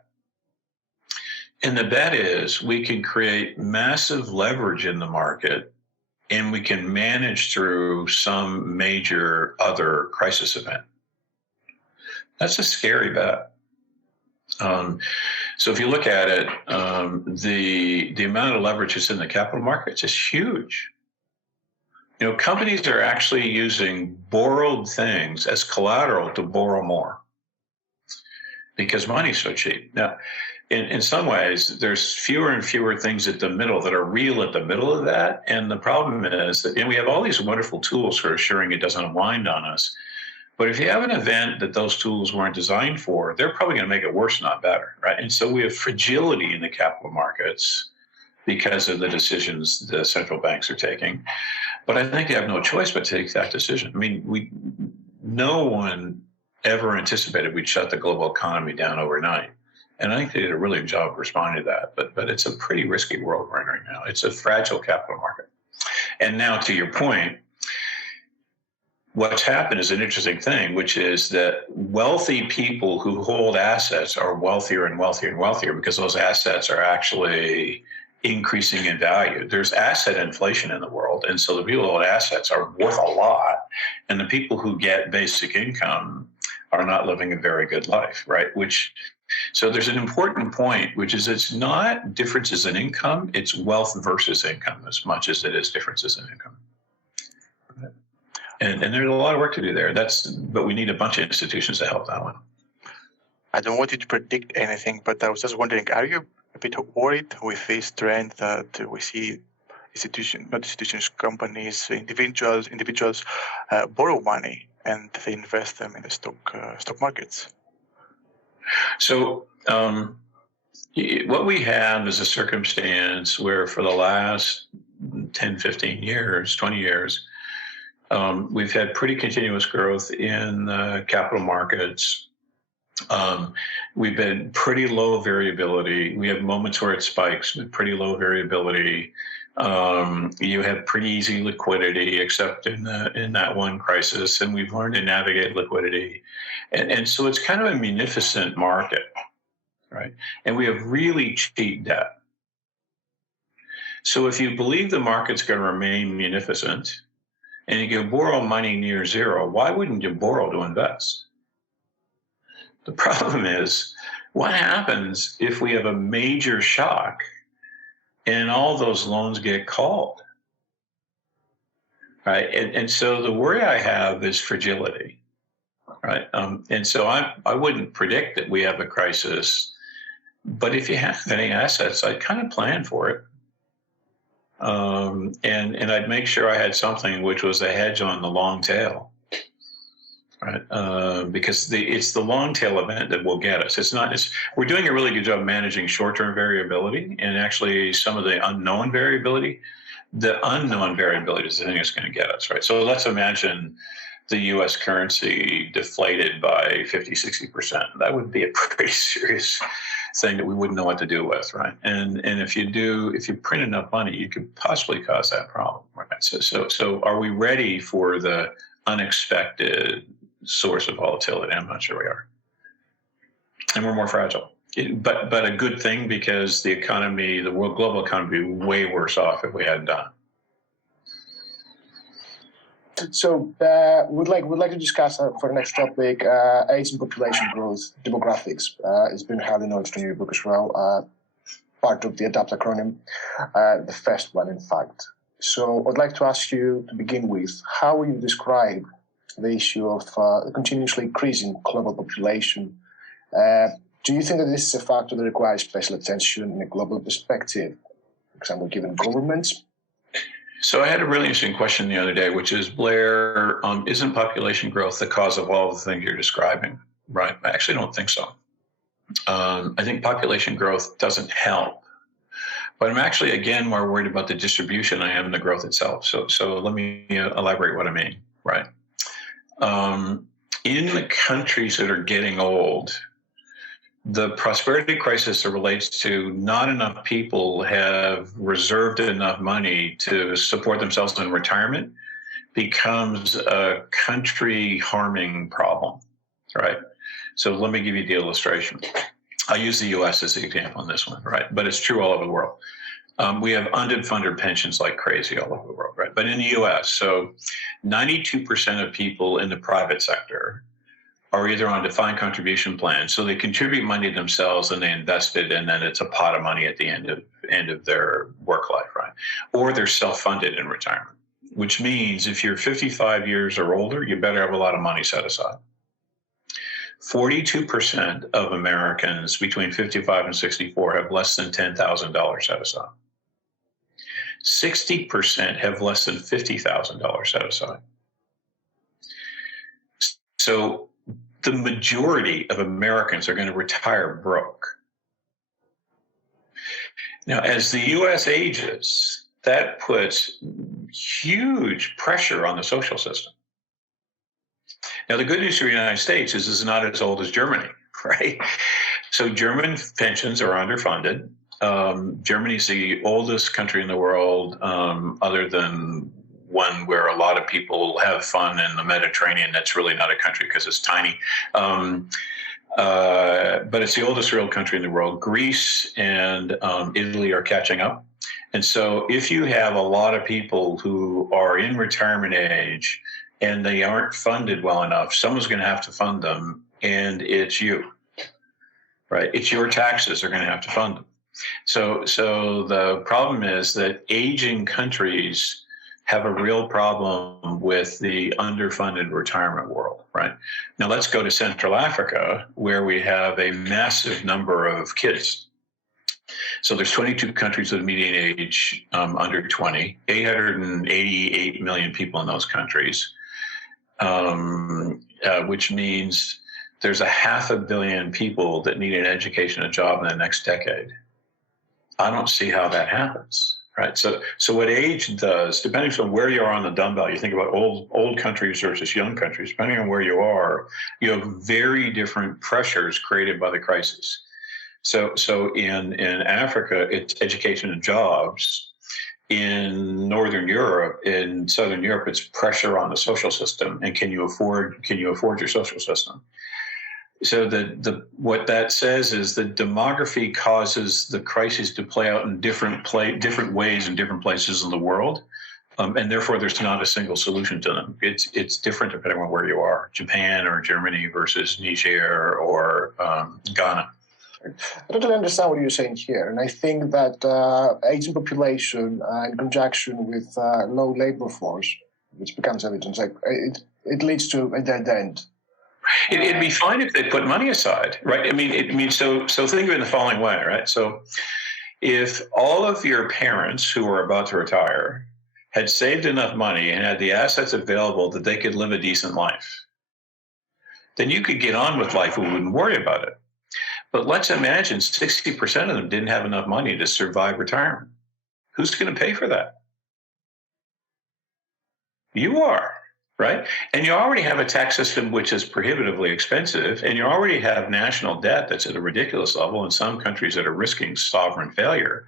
And the bet is we can create massive leverage in the market and we can manage through some major other crisis event. That's a scary bet. So if you look at it, the amount of leverage that's in the capital markets is huge. You know, companies are actually using borrowed things as collateral to borrow more because money's so cheap. Now, in some ways, there's fewer and fewer things at the middle that are real at the middle of that. And the problem is that we have all these wonderful tools for assuring it doesn't unwind on us. But if you have an event that those tools weren't designed for, they're probably going to make it worse, not better, right? And so we have fragility in the capital markets because of the decisions the central banks are taking. But I think they have no choice but to take that decision. I mean, no one ever anticipated we'd shut the global economy down overnight. And I think they did a really good job of responding to that. But it's a pretty risky world we're in right now. It's a fragile capital market. And now to your point, what's happened is an interesting thing, which is that wealthy people who hold assets are wealthier and wealthier and wealthier because those assets are actually increasing in value. There's asset inflation in the world. And so the people who hold assets are worth a lot. And the people who get basic income are not living a very good life, right? So there's an important point, which is it's not differences in income, it's wealth versus income as much as it is differences in income. And there's a lot of work to do there. But we need a bunch of institutions to help that one. I don't want you to predict anything, but I was just wondering, are you a bit worried with this trend that we see companies, individuals borrow money and they invest them in the stock markets? So what we have is a circumstance where for the last 10, 15 years, 20 years, we've had pretty continuous growth in capital markets. We've been pretty low variability. We have moments where it spikes, but pretty low variability. You have pretty easy liquidity, except in that one crisis, and we've learned to navigate liquidity. And so it's kind of a munificent market, right? And we have really cheap debt. So if you believe the market's going to remain munificent and you can borrow money near zero, why wouldn't you borrow to invest? The problem is, what happens if we have a major shock and all those loans get called, right? And so the worry I have is fragility, right? And so I wouldn't predict that we have a crisis, but if you have any assets, I'd kind of plan for it. And I'd make sure I had something which was a hedge on the long tail, right? Because it's the long tail event that will get us. We're doing a really good job managing short-term variability and actually some of the unknown variability. The unknown variability is the thing that's going to get us, right? So let's imagine the U.S. currency deflated by 50, 60%. That would be a pretty serious thing that we wouldn't know what to do with, right? And if you print enough money, you could possibly cause that problem, right? So are we ready for the unexpected source of volatility? I'm not sure we are. And we're more fragile. But a good thing, because the global economy would be way worse off if we hadn't done it. So would like to discuss for the next topic age and population growth, demographics. It's been highly noted in your book as well, part of the ADAPT acronym, the first one, in fact. So I'd like to ask you to begin with, how will you describe the issue of the continuously increasing global population? Do you think that this is a factor that requires special attention in a global perspective, for example, given governments? So I had a really interesting question the other day, which is, Blair, isn't population growth the cause of all the things you're describing? Right? I actually don't think so. I think population growth doesn't help. But I'm actually, again, more worried about the distribution I am in the growth itself. So let me elaborate what I mean, right? In the countries that are getting old, the prosperity crisis that relates to not enough people have reserved enough money to support themselves in retirement becomes a country harming problem, right? So let me give you the illustration. I'll use the US as the example on this one, right? But it's true all over the world. We have underfunded pensions like crazy all over the world, right? But in the US, so 92% of people in the private sector are either on defined contribution plans, so they contribute money themselves and they invest it, and then it's a pot of money at the end of their work life, right? Or they're self-funded in retirement, which means if you're 55 years or older, you better have a lot of money set aside. 42% of Americans between 55 and 64 have less than $10,000 set aside. 60% have less than $50,000 set aside. So the majority of Americans are going to retire broke. Now, as the US ages, that puts huge pressure on the social system. Now, the good news for the United States is it's not as old as Germany, right? So German pensions are underfunded. Germany's the oldest country in the world, other than one where a lot of people have fun in the Mediterranean. That's really not a country because it's tiny. But it's the oldest real country in the world. Greece and Italy are catching up. And so if you have a lot of people who are in retirement age and they aren't funded well enough, someone's going to have to fund them, and it's you, right? It's your taxes are going to have to fund them. So the problem is that aging countries have a real problem with the underfunded retirement world, right? Now let's go to Central Africa, where we have a massive number of kids. So there's 22 countries with median age under 20, 888 million people in those countries, which means there's 500 million people that need an education, a job in the next decade. I don't see how that happens. Right. So what age does, depending on where you are on the dumbbell, you think about old countries versus young countries, depending on where you are, you have very different pressures created by the crisis. So in Africa, it's education and jobs. In Northern Europe, in Southern Europe, it's pressure on the social system. And can you afford your social system? So what that says is that demography causes the crises to play out in different ways in different places in the world, and therefore there's not a single solution to them. It's different depending on where you are, Japan or Germany versus Niger or Ghana. I totally understand what you're saying here, and I think that aging population in conjunction with low labor force, which becomes evident, like it leads to a dead end. It'd be fine if they put money aside, right? So think of it in the following way, right? So if all of your parents who are about to retire had saved enough money and had the assets available that they could live a decent life, then you could get on with life and wouldn't worry about it. But let's imagine 60% of them didn't have enough money to survive retirement. Who's going to pay for that? You are. Right? And you already have a tax system which is prohibitively expensive, and you already have national debt that's at a ridiculous level in some countries that are risking sovereign failure.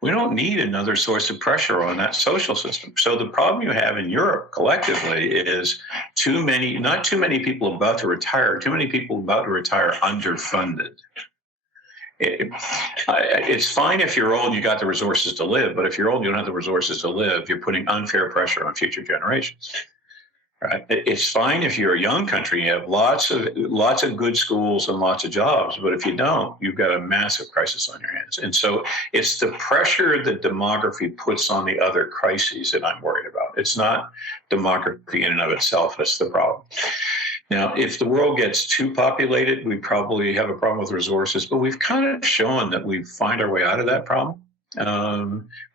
We don't need another source of pressure on that social system. So the problem you have in Europe collectively is not too many people about to retire, too many people about to retire underfunded. It's fine if you're old and you got the resources to live, but if you're old and you don't have the resources to live, you're putting unfair pressure on future generations. Right? It's fine if you're a young country, you have lots of good schools and lots of jobs, but if you don't, you've got a massive crisis on your hands. And so it's the pressure that demography puts on the other crises that I'm worried about. It's not demography in and of itself that's the problem. Now, if the world gets too populated, we probably have a problem with resources, but we've kind of shown that we find our way out of that problem.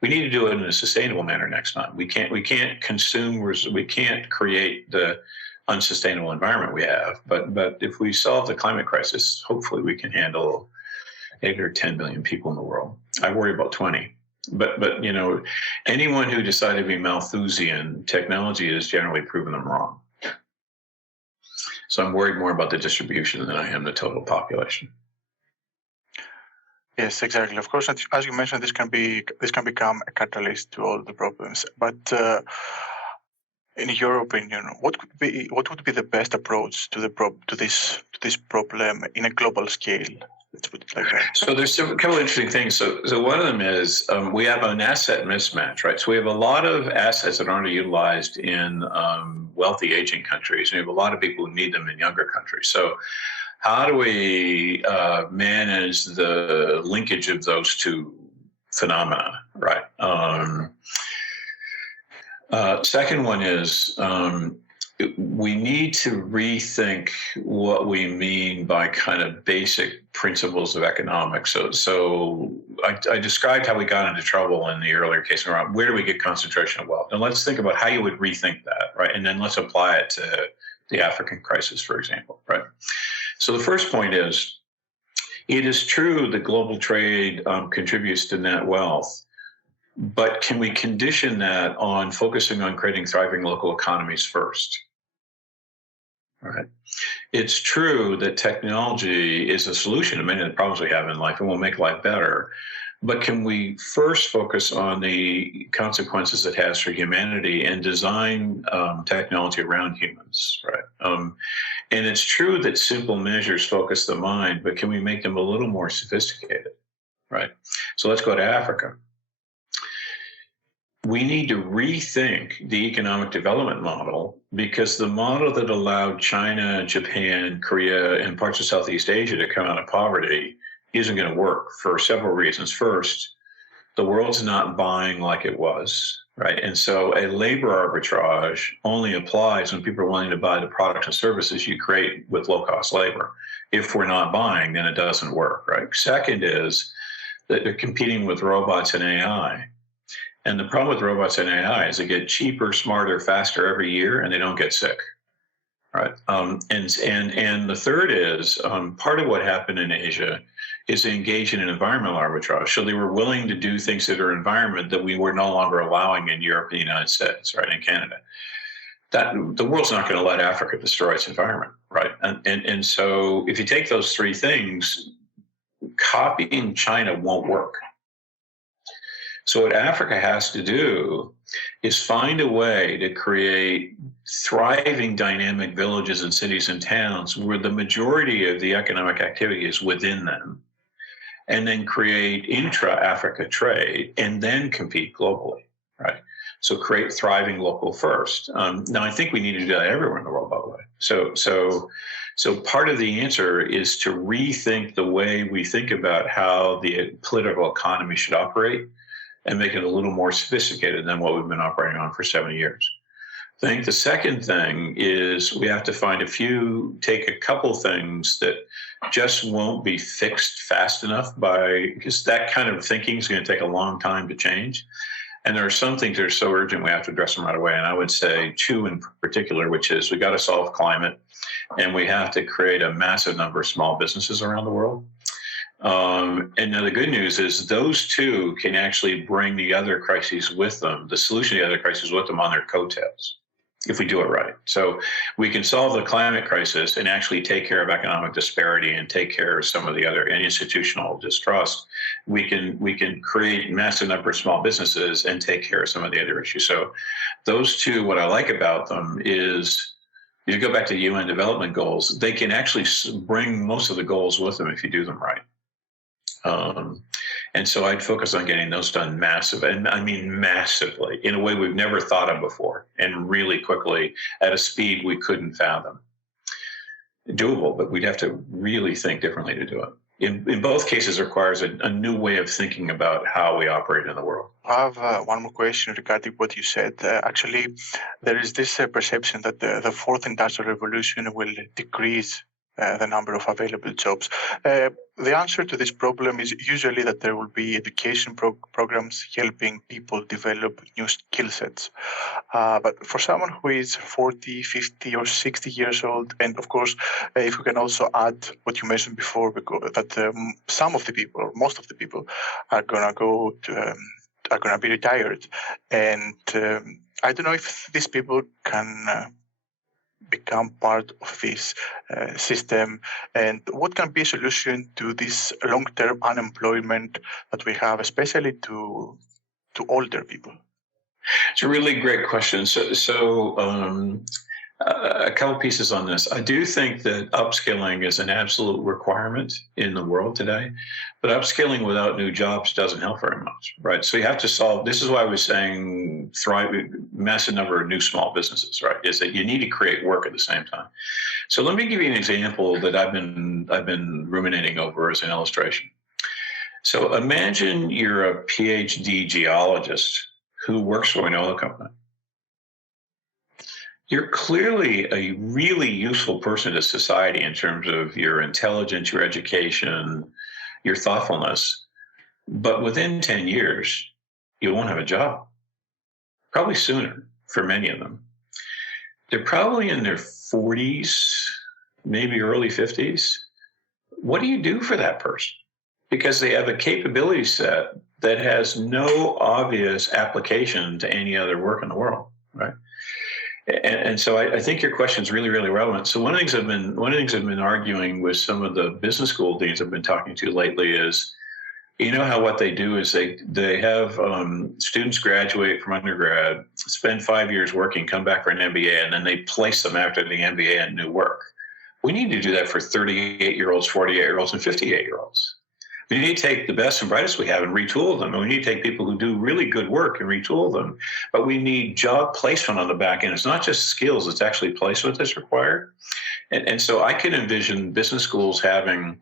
We need to do it in a sustainable manner next time. We can't consume, we can't create the unsustainable environment we have. But if we solve the climate crisis, hopefully we can handle 8 or 10 billion people in the world. I worry about 20. But you know, anyone who decided to be Malthusian, technology has generally proven them wrong. So I'm worried more about the distribution than I am the total population. Yes, exactly. Of course, as you mentioned, this can become a catalyst to all the problems. But in your opinion, what would be the best approach to this problem in a global scale? Let's put it like that. So there's a couple of interesting things. So one of them is we have an asset mismatch, right? So we have a lot of assets that aren't utilized in wealthy aging countries, and we have a lot of people who need them in younger countries. So how do we manage the linkage of those two phenomena, right? Second one is we need to rethink what we mean by kind of basic principles of economics. So I described how we got into trouble in the earlier case around where do we get concentration of wealth? And let's think about how you would rethink that, right? And then let's apply it to the African crisis, for example, right? So the first point is, it is true that global trade contributes to net wealth, but can we condition that on focusing on creating thriving local economies first? All right. It's true that technology is a solution to many of the problems we have in life and will make life better. But can we first focus on the consequences it has for humanity and design technology around humans, right? And it's true that simple measures focus the mind, but can we make them a little more sophisticated, right? So let's go to Africa. We need to rethink the economic development model, because the model that allowed China, Japan, Korea, and parts of Southeast Asia to come out of poverty isn't going to work for several reasons. First, the world's not buying like it was, right? And so a labor arbitrage only applies when people are willing to buy the products and services you create with low-cost labor. If we're not buying, then it doesn't work, right? Second is that they're competing with robots and AI. And the problem with robots and AI is they get cheaper, smarter, faster every year, and they don't get sick. Right. And the third is part of what happened in Asia is they engage in an environmental arbitrage. So they were willing to do things that are environment that we were no longer allowing in Europe and the United States, right, and Canada. That the world's not going to let Africa destroy its environment, right? And so if you take those three things, copying China won't work. So what Africa has to do is find a way to create thriving, dynamic villages and cities and towns where the majority of the economic activity is within them, and then create intra-Africa trade and then compete globally, right? So create thriving local first. Now, I think we need to do that everywhere in the world, by the way. So part of the answer is to rethink the way we think about how the political economy should operate, and make it a little more sophisticated than what we've been operating on for 70 years. I think the second thing is we have to take a couple things that just won't be fixed fast enough because that kind of thinking is going to take a long time to change. And there are some things that are so urgent we have to address them right away. And I would say two in particular, which is we got to solve climate, and we have to create a massive number of small businesses around the world. And now the good news is those two can actually bring the other crises with them, the solution to the other crises with them on their coattails, if we do it right. So we can solve the climate crisis and actually take care of economic disparity and take care of some of the other institutional distrust. We can create massive number of small businesses and take care of some of the other issues. So those two, what I like about them is, if you go back to the UN development goals, they can actually bring most of the goals with them if you do them right. And so I'd focus on getting those done massive, and I mean massively, in a way we've never thought of before, and really quickly at a speed we couldn't fathom. Doable, but we'd have to really think differently to do it. In both cases, it requires a new way of thinking about how we operate in the world. I have one more question regarding what you said. Actually, there is this perception that the fourth industrial revolution will decrease the number of available jobs. The answer to this problem is usually that there will be education programs helping people develop new skill sets. But for someone who is 40, 50, or 60 years old, and of course, if we can also add what you mentioned before, because that some of the people, or most of the people, are gonna be retired, and I don't know if these people can become part of this system, and what can be a solution to this long-term unemployment that we have, especially to older people? It's a really great question. A couple pieces on this. I do think that upskilling is an absolute requirement in the world today, but upskilling without new jobs doesn't help very much, right? So you have to solve, this is why I was saying massive number of new small businesses, right? Is that you need to create work at the same time. So let me give you an example that I've been ruminating over as an illustration. So imagine you're a PhD geologist who works for an oil company. You're clearly a really useful person to society in terms of your intelligence, your education, your thoughtfulness. But within 10 years, you won't have a job. Probably sooner for many of them. They're probably in their 40s, maybe early 50s. What do you do for that person? Because they have a capability set that has no obvious application to any other work in the world, right? And so I think your question is really, really relevant. So one of the things I've been arguing with some of the business school deans I've been talking to lately is, you know how what they do is they have students graduate from undergrad, spend 5 years working, come back for an MBA, and then they place them after the MBA in new work. We need to do that for 38-year-olds, 48-year-olds, and 58-year-olds. We need to take the best and brightest we have and retool them. And we need to take people who do really good work and retool them. But we need job placement on the back end. It's not just skills, it's actually placement that's required. And so I can envision business schools having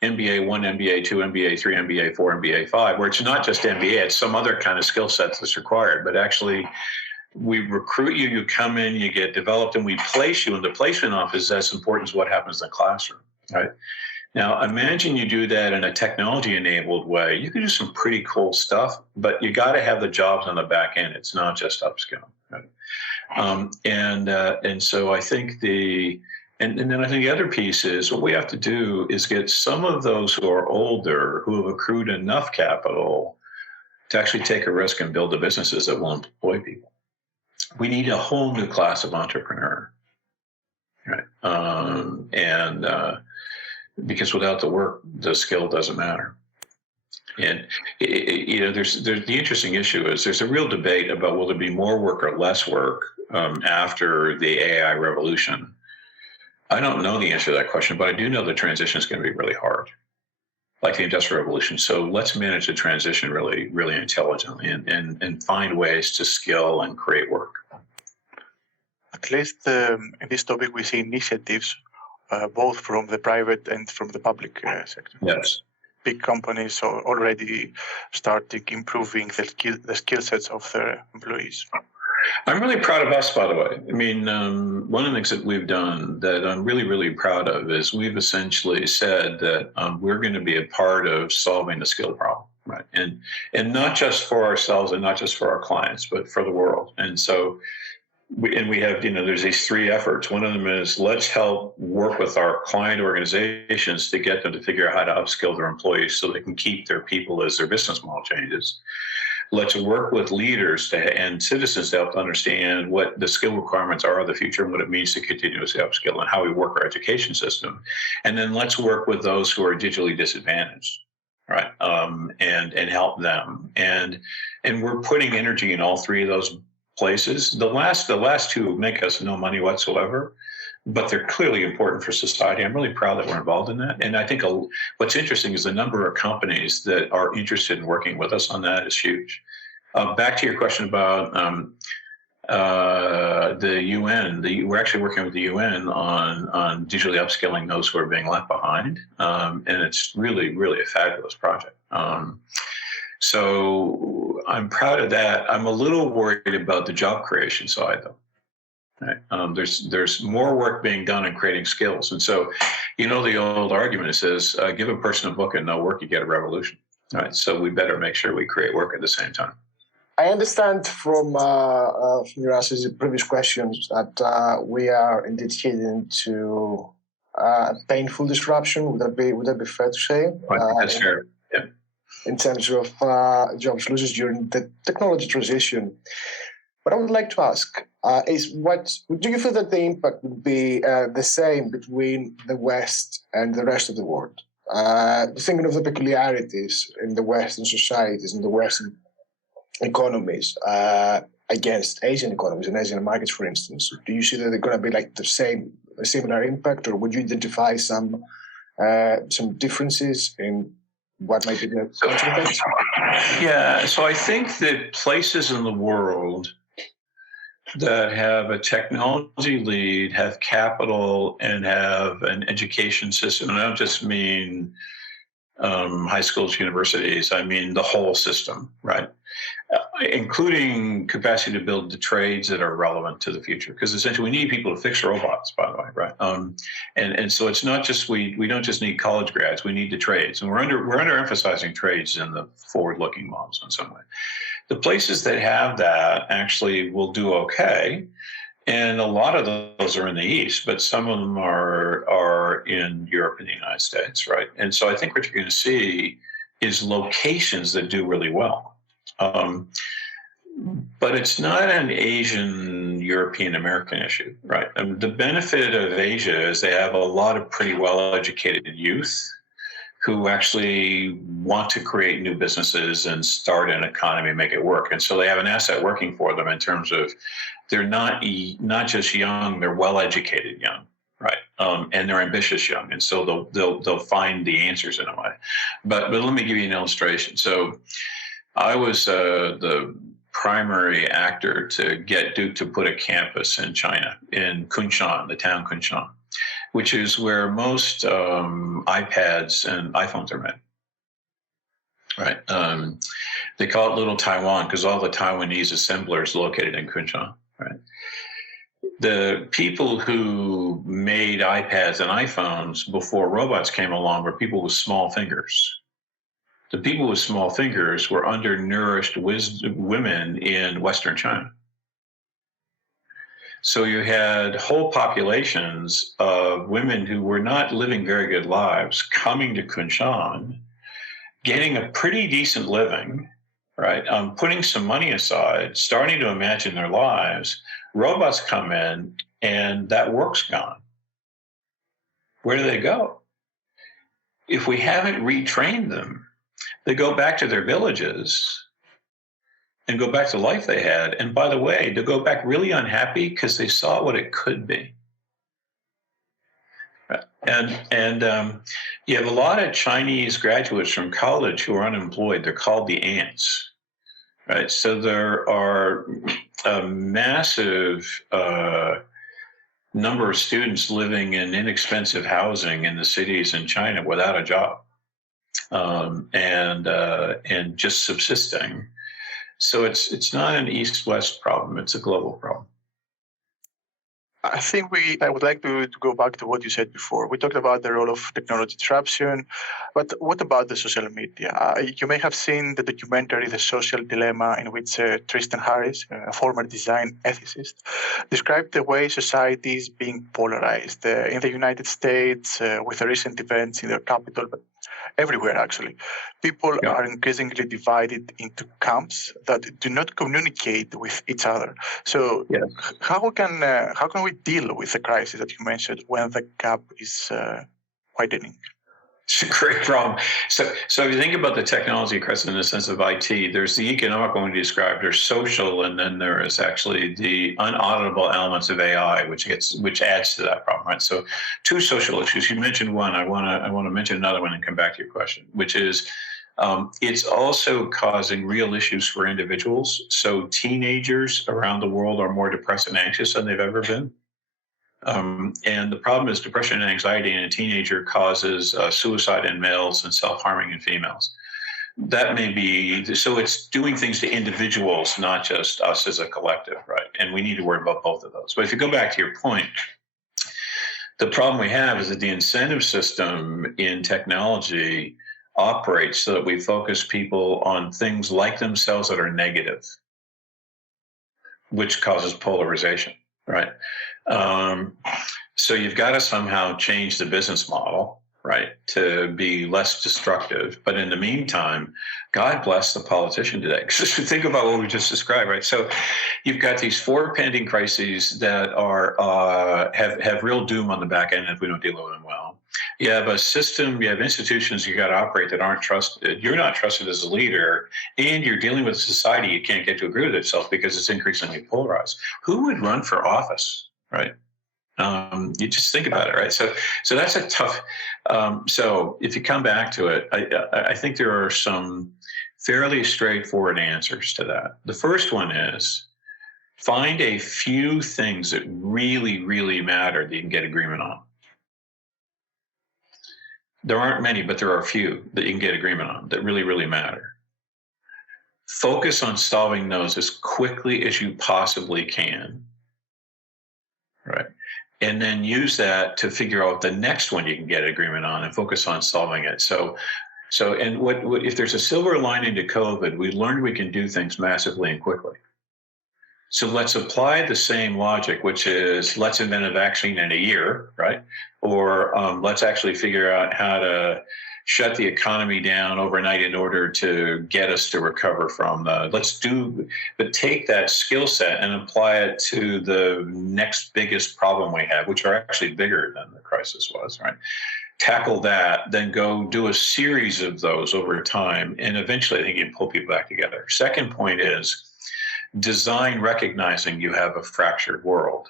MBA 1, MBA 2, MBA 3, MBA 4, MBA 5, where it's not just MBA, it's some other kind of skill set that's required. But actually, we recruit you, you come in, you get developed, and we place you. And the placement office is as important as what happens in the classroom, right? Now, imagine you do that in a technology-enabled way. You can do some pretty cool stuff, but you got to have the jobs on the back end. It's not just upskilling, right? And so I think and then I think the other piece is what we have to do is get some of those who are older, who have accrued enough capital to actually take a risk and build the businesses that will employ people. We need a whole new class of entrepreneur, right? Because without the work, the skill doesn't matter. And there's the interesting issue is there's a real debate about will there be more work or less work after the AI revolution. I don't know the answer to that question, but I do know the transition is going to be really hard, like the Industrial Revolution. So let's manage the transition really, really intelligently and find ways to skill and create work. At least in this topic, we see initiatives both from the private and from the public sector. Yes. Big companies are already starting improving the skill sets of their employees. I'm really proud of us, by the way. I mean, one of the things that we've done that I'm really, really proud of is we've essentially said that we're going to be a part of solving the skill problem, right? And not just for ourselves and not just for our clients, but for the world. And so we have, there's these three efforts. One of them is let's help work with our client organizations to get them to figure out how to upskill their employees so they can keep their people as their business model changes. Let's work with leaders and citizens to help understand what the skill requirements are of the future and what it means to continuously upskill and how we work our education system. And then let's work with those who are digitally disadvantaged, right? And help them. And we're putting energy in all three of those places. The last two make us no money whatsoever, but they're clearly important for society. I'm really proud that we're involved in that. And I think what's interesting is the number of companies that are interested in working with us on that is huge. Back to your question about the UN. We're actually working with the UN on digitally upskilling those who are being left behind, and it's really, really a fabulous project. So I'm proud of that. I'm a little worried about the job creation side, though. Right? There's more work being done in creating skills, and so the old argument says, give a person a book and no work, you get a revolution. Right? So we better make sure we create work at the same time. I understand from your answers to previous questions that we are indeed heading to painful disruption. Would that be fair to say? I think that's fair. Yeah. In terms of jobs losses during the technology transition. What I would like to ask is, do you feel that the impact would be the same between the West and the rest of the world? Thinking of the peculiarities in the Western societies, in the Western economies against Asian economies and Asian markets, for instance, do you see that they're going to be like a similar impact, or would you identify some differences in what might be the consequences? Yeah, so I think that places in the world that have a technology lead, have capital, and have an education system, and I don't just mean high schools, universities, I mean the whole system, right? Including capacity to build the trades that are relevant to the future, because essentially we need people to fix robots, by the way, right? And so it's not just we don't just need college grads, we need the trades, and we're underemphasizing trades in the forward-looking models in some way. The places that have that actually will do okay, and a lot of those are in the East, but some of them are in Europe and the United States, right? And so I think what you're going to see is locations that do really well. But it's not an Asian, European, American issue, right? The benefit of Asia is they have a lot of pretty well-educated youth who actually want to create new businesses and start an economy and make it work. And so they have an asset working for them in terms of they're not just young, they're well-educated young, right? And they're ambitious young. And so they'll find the answers in a way. But let me give you an illustration. So I was the primary actor to get Duke to put a campus in China, in Kunshan, the town Kunshan, which is where most iPads and iPhones are made, right? They call it Little Taiwan because all the Taiwanese assemblers located in Kunshan, right? The people who made iPads and iPhones before robots came along were people with small fingers. The people with small fingers were undernourished women in Western China. So you had whole populations of women who were not living very good lives coming to Kunshan, getting a pretty decent living, right? Putting some money aside, starting to imagine their lives. Robots come in and that work's gone. Where do they go? If we haven't retrained them, they go back to their villages and go back to life they had. And by the way, they go back really unhappy because they saw what it could be. And you have a lot of Chinese graduates from college who are unemployed. They're called the ants, right? So there are a massive number of students living in inexpensive housing in the cities in China without a job. And just subsisting. So it's not an East-West problem, it's a global problem. I think I would like to go back to what you said before. We talked about the role of technology disruption, but what about the social media? You may have seen the documentary The Social Dilemma, in which Tristan Harris, a former design ethicist, described the way society is being polarized in the United States with the recent events in their capital, but everywhere actually. People are increasingly divided into camps that do not communicate with each other. So how can we deal with the crisis that you mentioned when the gap is widening? It's a great problem. So if you think about the technology crisis in the sense of IT, there's the economic one we described, there's social, and then there is actually the unauditable elements of AI, which adds to that problem, right? So two social issues. You mentioned one. I want to mention another one and come back to your question, which is it's also causing real issues for individuals. So teenagers around the world are more depressed and anxious than they've ever been. And the problem is depression and anxiety in a teenager causes suicide in males and self-harming in females. That may be, so it's doing things to individuals, not just us as a collective, right? And we need to worry about both of those. But if you go back to your point, the problem we have is that the incentive system in technology operates so that we focus people on things like themselves that are negative, which causes polarization, right? So you've got to somehow change the business model, right, to be less destructive. But in the meantime, God bless the politician today. Because think about what we just described, right? So you've got these four pending crises that are have real doom on the back end if we don't deal with them well. You have a system, you have institutions you got to operate that aren't trusted. You're not trusted as a leader, and you're dealing with a society you can't get to agree with itself because it's increasingly polarized. Who would run for office, right? You just think about it, right? So that's a tough. So if you come back to it, I think there are some fairly straightforward answers to that. The first one is find a few things that really, really matter that you can get agreement on. There aren't many, but there are a few that you can get agreement on that really, really matter. Focus on solving those as quickly as you possibly can, right? And then use that to figure out the next one you can get agreement on and focus on solving it. So and what if there's a silver lining to COVID, we learned we can do things massively and quickly. So let's apply the same logic, which is let's invent a vaccine in a year, right? Or let's actually figure out how to shut the economy down overnight in order to get us to recover from but take that skill set and apply it to the next biggest problem we have, which are actually bigger than the crisis was, right? Tackle that, then go do a series of those over time. And eventually I think you can pull people back together. Second point is design recognizing you have a fractured world.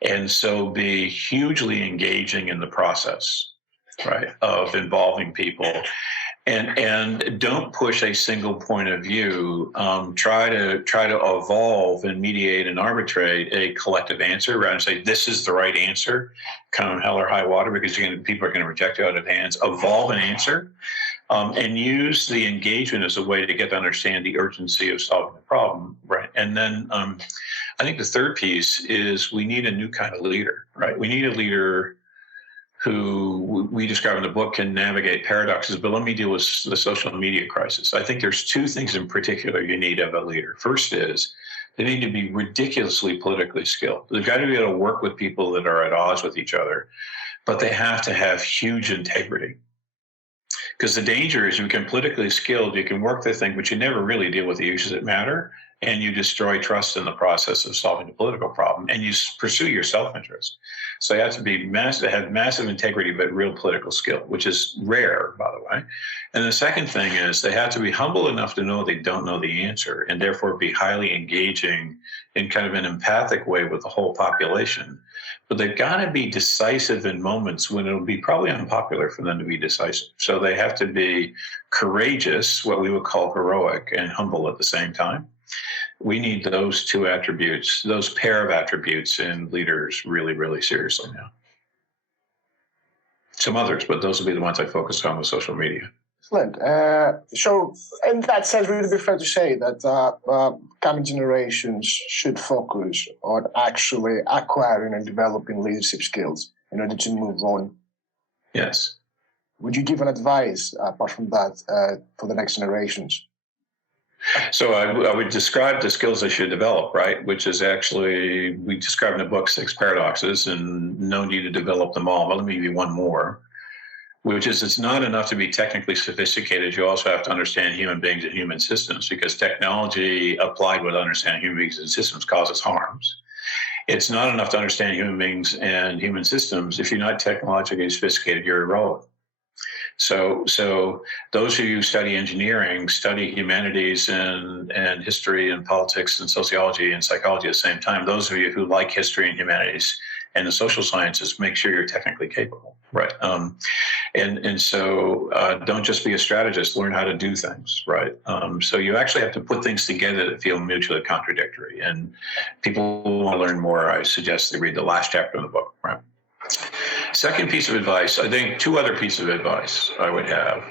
And so be hugely engaging in the process, right, of involving people, and don't push a single point of view. Try to evolve and mediate and arbitrate a collective answer rather than say this is the right answer, come hell or high water, because people are going to reject you out of hands. Evolve an answer, and use the engagement as a way to get to understand the urgency of solving the problem, right? And then I think the third piece is we need a new kind of leader, right? We need a leader who we describe in the book can navigate paradoxes, but let me deal with the social media crisis. I think there's two things in particular you need of a leader. First is they need to be ridiculously politically skilled. They've got to be able to work with people that are at odds with each other, but they have to have huge integrity. Because the danger is you can politically skilled, you can work the thing, but you never really deal with the issues that matter, and you destroy trust in the process of solving the political problem, and you pursue your self-interest. So you have to have massive integrity, but real political skill, which is rare, by the way. And the second thing is they have to be humble enough to know they don't know the answer, and therefore be highly engaging in kind of an empathic way with the whole population. But they've got to be decisive in moments when it'll be probably unpopular for them to be decisive. So they have to be courageous, what we would call heroic, and humble at the same time. We need those two attributes, those pair of attributes in leaders really, really seriously now. Some others, but those will be the ones I focus on with social media. Excellent. So in that sense, would it be fair to say that coming generations should focus on actually acquiring and developing leadership skills in order to move on? Yes. Would you give an advice, apart from that, for the next generations? So I would describe the skills they should develop, right? Which is actually, we describe in the book 6 paradoxes, and no need to develop them all, but let me give you one more, which is it's not enough to be technically sophisticated. You also have to understand human beings and human systems, because technology applied with understanding human beings and systems causes harms. It's not enough to understand human beings and human systems. If you're not technologically sophisticated, you're irrelevant. So those of you who study engineering, study humanities and history and politics and sociology and psychology at the same time. Those of you who like history and humanities and the social sciences, make sure you're technically capable, right? And so don't just be a strategist, learn how to do things, right? So you actually have to put things together that feel mutually contradictory. And people who want to learn more, I suggest they read the last chapter of the book, right? Second piece of advice, I think two other pieces of advice I would have.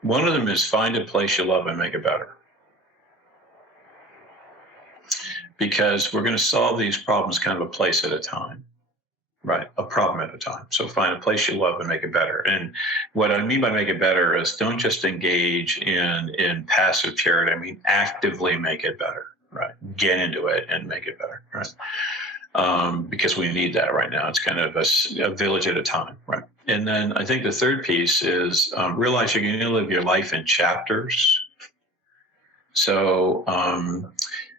One of them is find a place you love and make it better. Because we're going to solve these problems kind of a place at a time, right? A problem at a time. So find a place you love and make it better. And what I mean by make it better is don't just engage in passive charity. I mean, actively make it better, right? Get into it and make it better, right? Because we need that right now. It's kind of a village at a time, right? And then I think the third piece is realize you're going to live your life in chapters. So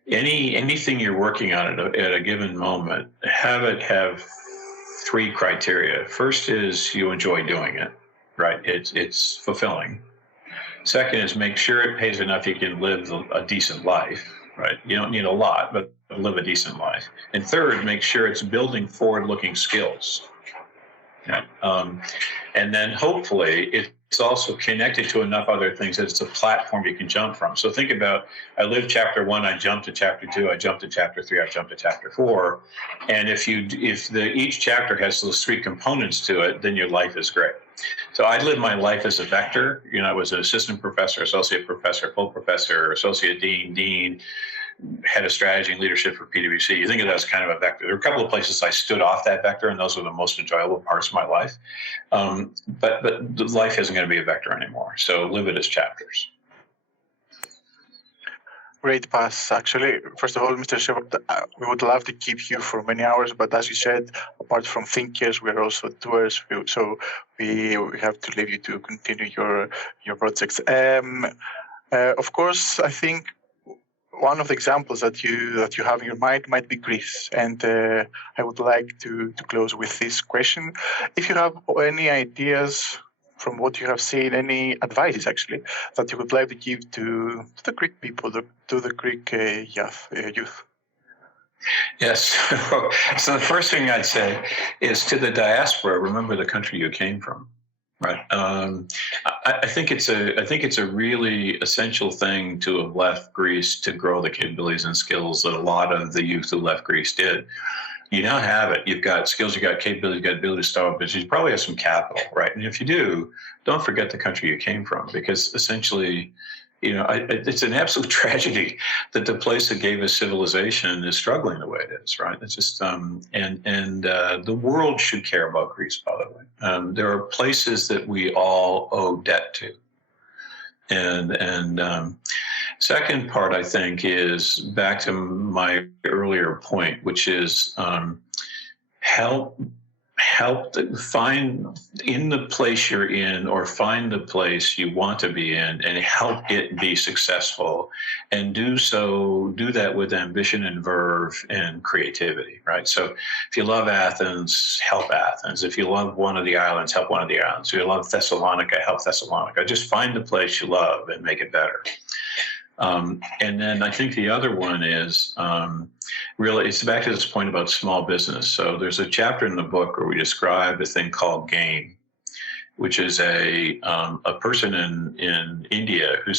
anything you're working on at a given moment, have three criteria. First is you enjoy doing it, right? It's fulfilling. Second is make sure it pays enough you can live a decent life, right? You don't need a lot, but live a decent life. And third, make sure it's building forward-looking skills. Yeah. And then hopefully it's also connected to enough other things that it's a platform you can jump from. So think about, I lived chapter 1, I jumped to chapter 2, I jumped to chapter 3, I jumped to chapter 4. And if each chapter has those three components to it, then your life is great. So I lived my life as a vector. I was an assistant professor, associate professor, full professor, associate dean, head of strategy and leadership for PwC. You think of that as kind of a vector. There were a couple of places I stood off that vector, and those were the most enjoyable parts of my life. But life isn't going to be a vector anymore. So live it as chapters. Great pass, actually. First of all, Mr. Shepard, we would love to keep you for many hours, but as you said, apart from thinkers, we are also doers, so we have to leave you to continue your projects. Of course, I think one of the examples that you have in your mind might be Greece, and I would like to close with this question. If you have any ideas from what you have seen, any advices actually that you would like to give to the Greek people, to the Greek youth? Yes. So the first thing I'd say is to the diaspora, remember the country you came from. Right. I think it's a really essential thing to have left Greece to grow the capabilities and skills that a lot of the youth who left Greece did. You now have it. You've got skills, you've got capabilities, you've got ability to start a business. You probably have some capital, right? And if you do, don't forget the country you came from, because essentially, it's an absolute tragedy that the place that gave us civilization is struggling the way it is, right? It's just, the world should care about Greece, by the way. There are places that we all owe debt to. And second part, I think, is back to my earlier point, which is help find in the place you're in, or find the place you want to be in, and help it be successful, and do that with ambition and verve and creativity, right? So if you love Athens, help Athens. If you love one of the islands, help one of the islands. If you love Thessalonica, help Thessalonica. Just find the place you love and make it better. And then I think the other one is really, it's back to this point about small business. So there's a chapter in the book where we describe a thing called GAME, which is a person in India who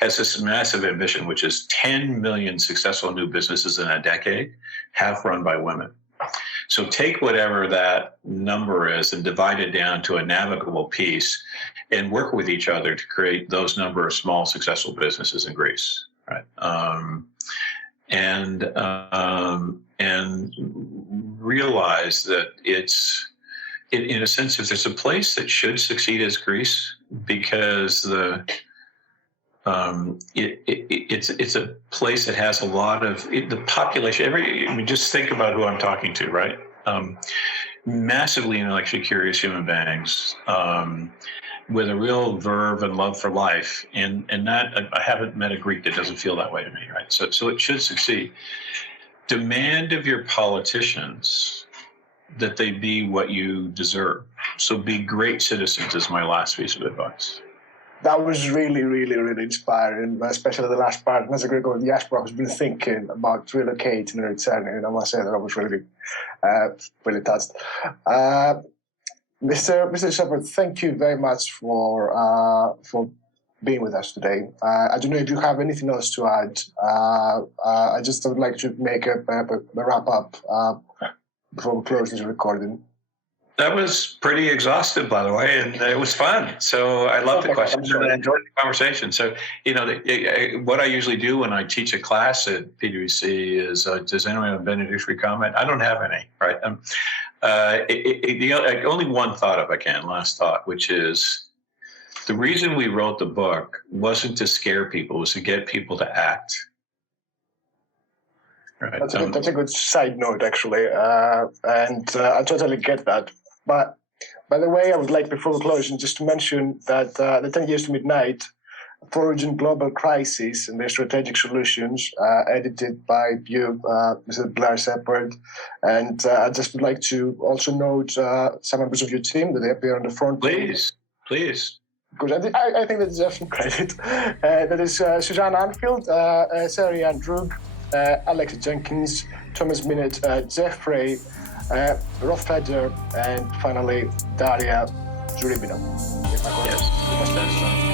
has this massive ambition, which is 10 million successful new businesses in a decade, half run by women. So take whatever that number is and divide it down to a navigable piece, and work with each other to create those number of small successful businesses in Greece, right? And realize that it's, in a sense, if there's a place that should succeed as Greece, because it's a place that has a lot of the population. Just think about who I'm talking to, right? Massively intellectually curious human beings, with a real verve and love for life, and that I haven't met a Greek that doesn't feel that way to me, right? So it should succeed. Demand of your politicians that they be what you deserve, So be great citizens is my last piece of advice. That was really, really, really inspiring, especially the last part. And as a Greek of the diaspora who's been thinking about relocating and returning, and I must say that I was really, really touched. Mr. Shepard, thank you very much for being with us today. I don't know if you have anything else to add. I just would like to make a wrap up before we close this recording. That was pretty exhaustive, by the way, and it was fun. So I love the questions and I enjoyed the conversation. So, what I usually do when I teach a class at PwC is, does anyone have a benedictory comment? I don't have any, right? Only one thought, if I can, last thought, which is the reason we wrote the book wasn't to scare people, it was to get people to act. Right. That's a good side note, actually, and I totally get that. But by the way, I would like, before we close, just to mention that the 10 Years to Midnight, Foraging Global Crises and Their Strategic Solutions, edited by you, Mr. Blair Sheppard. And I just would like to also note some members of your team that they appear on the front. Please. Because I think that deserves some credit. That is Suzanne Anfield, Sari Ann Drug, Alex Jenkins, Thomas Minute, Jeffrey, Rob Fedger, and finally Daria Zuribina. Yes.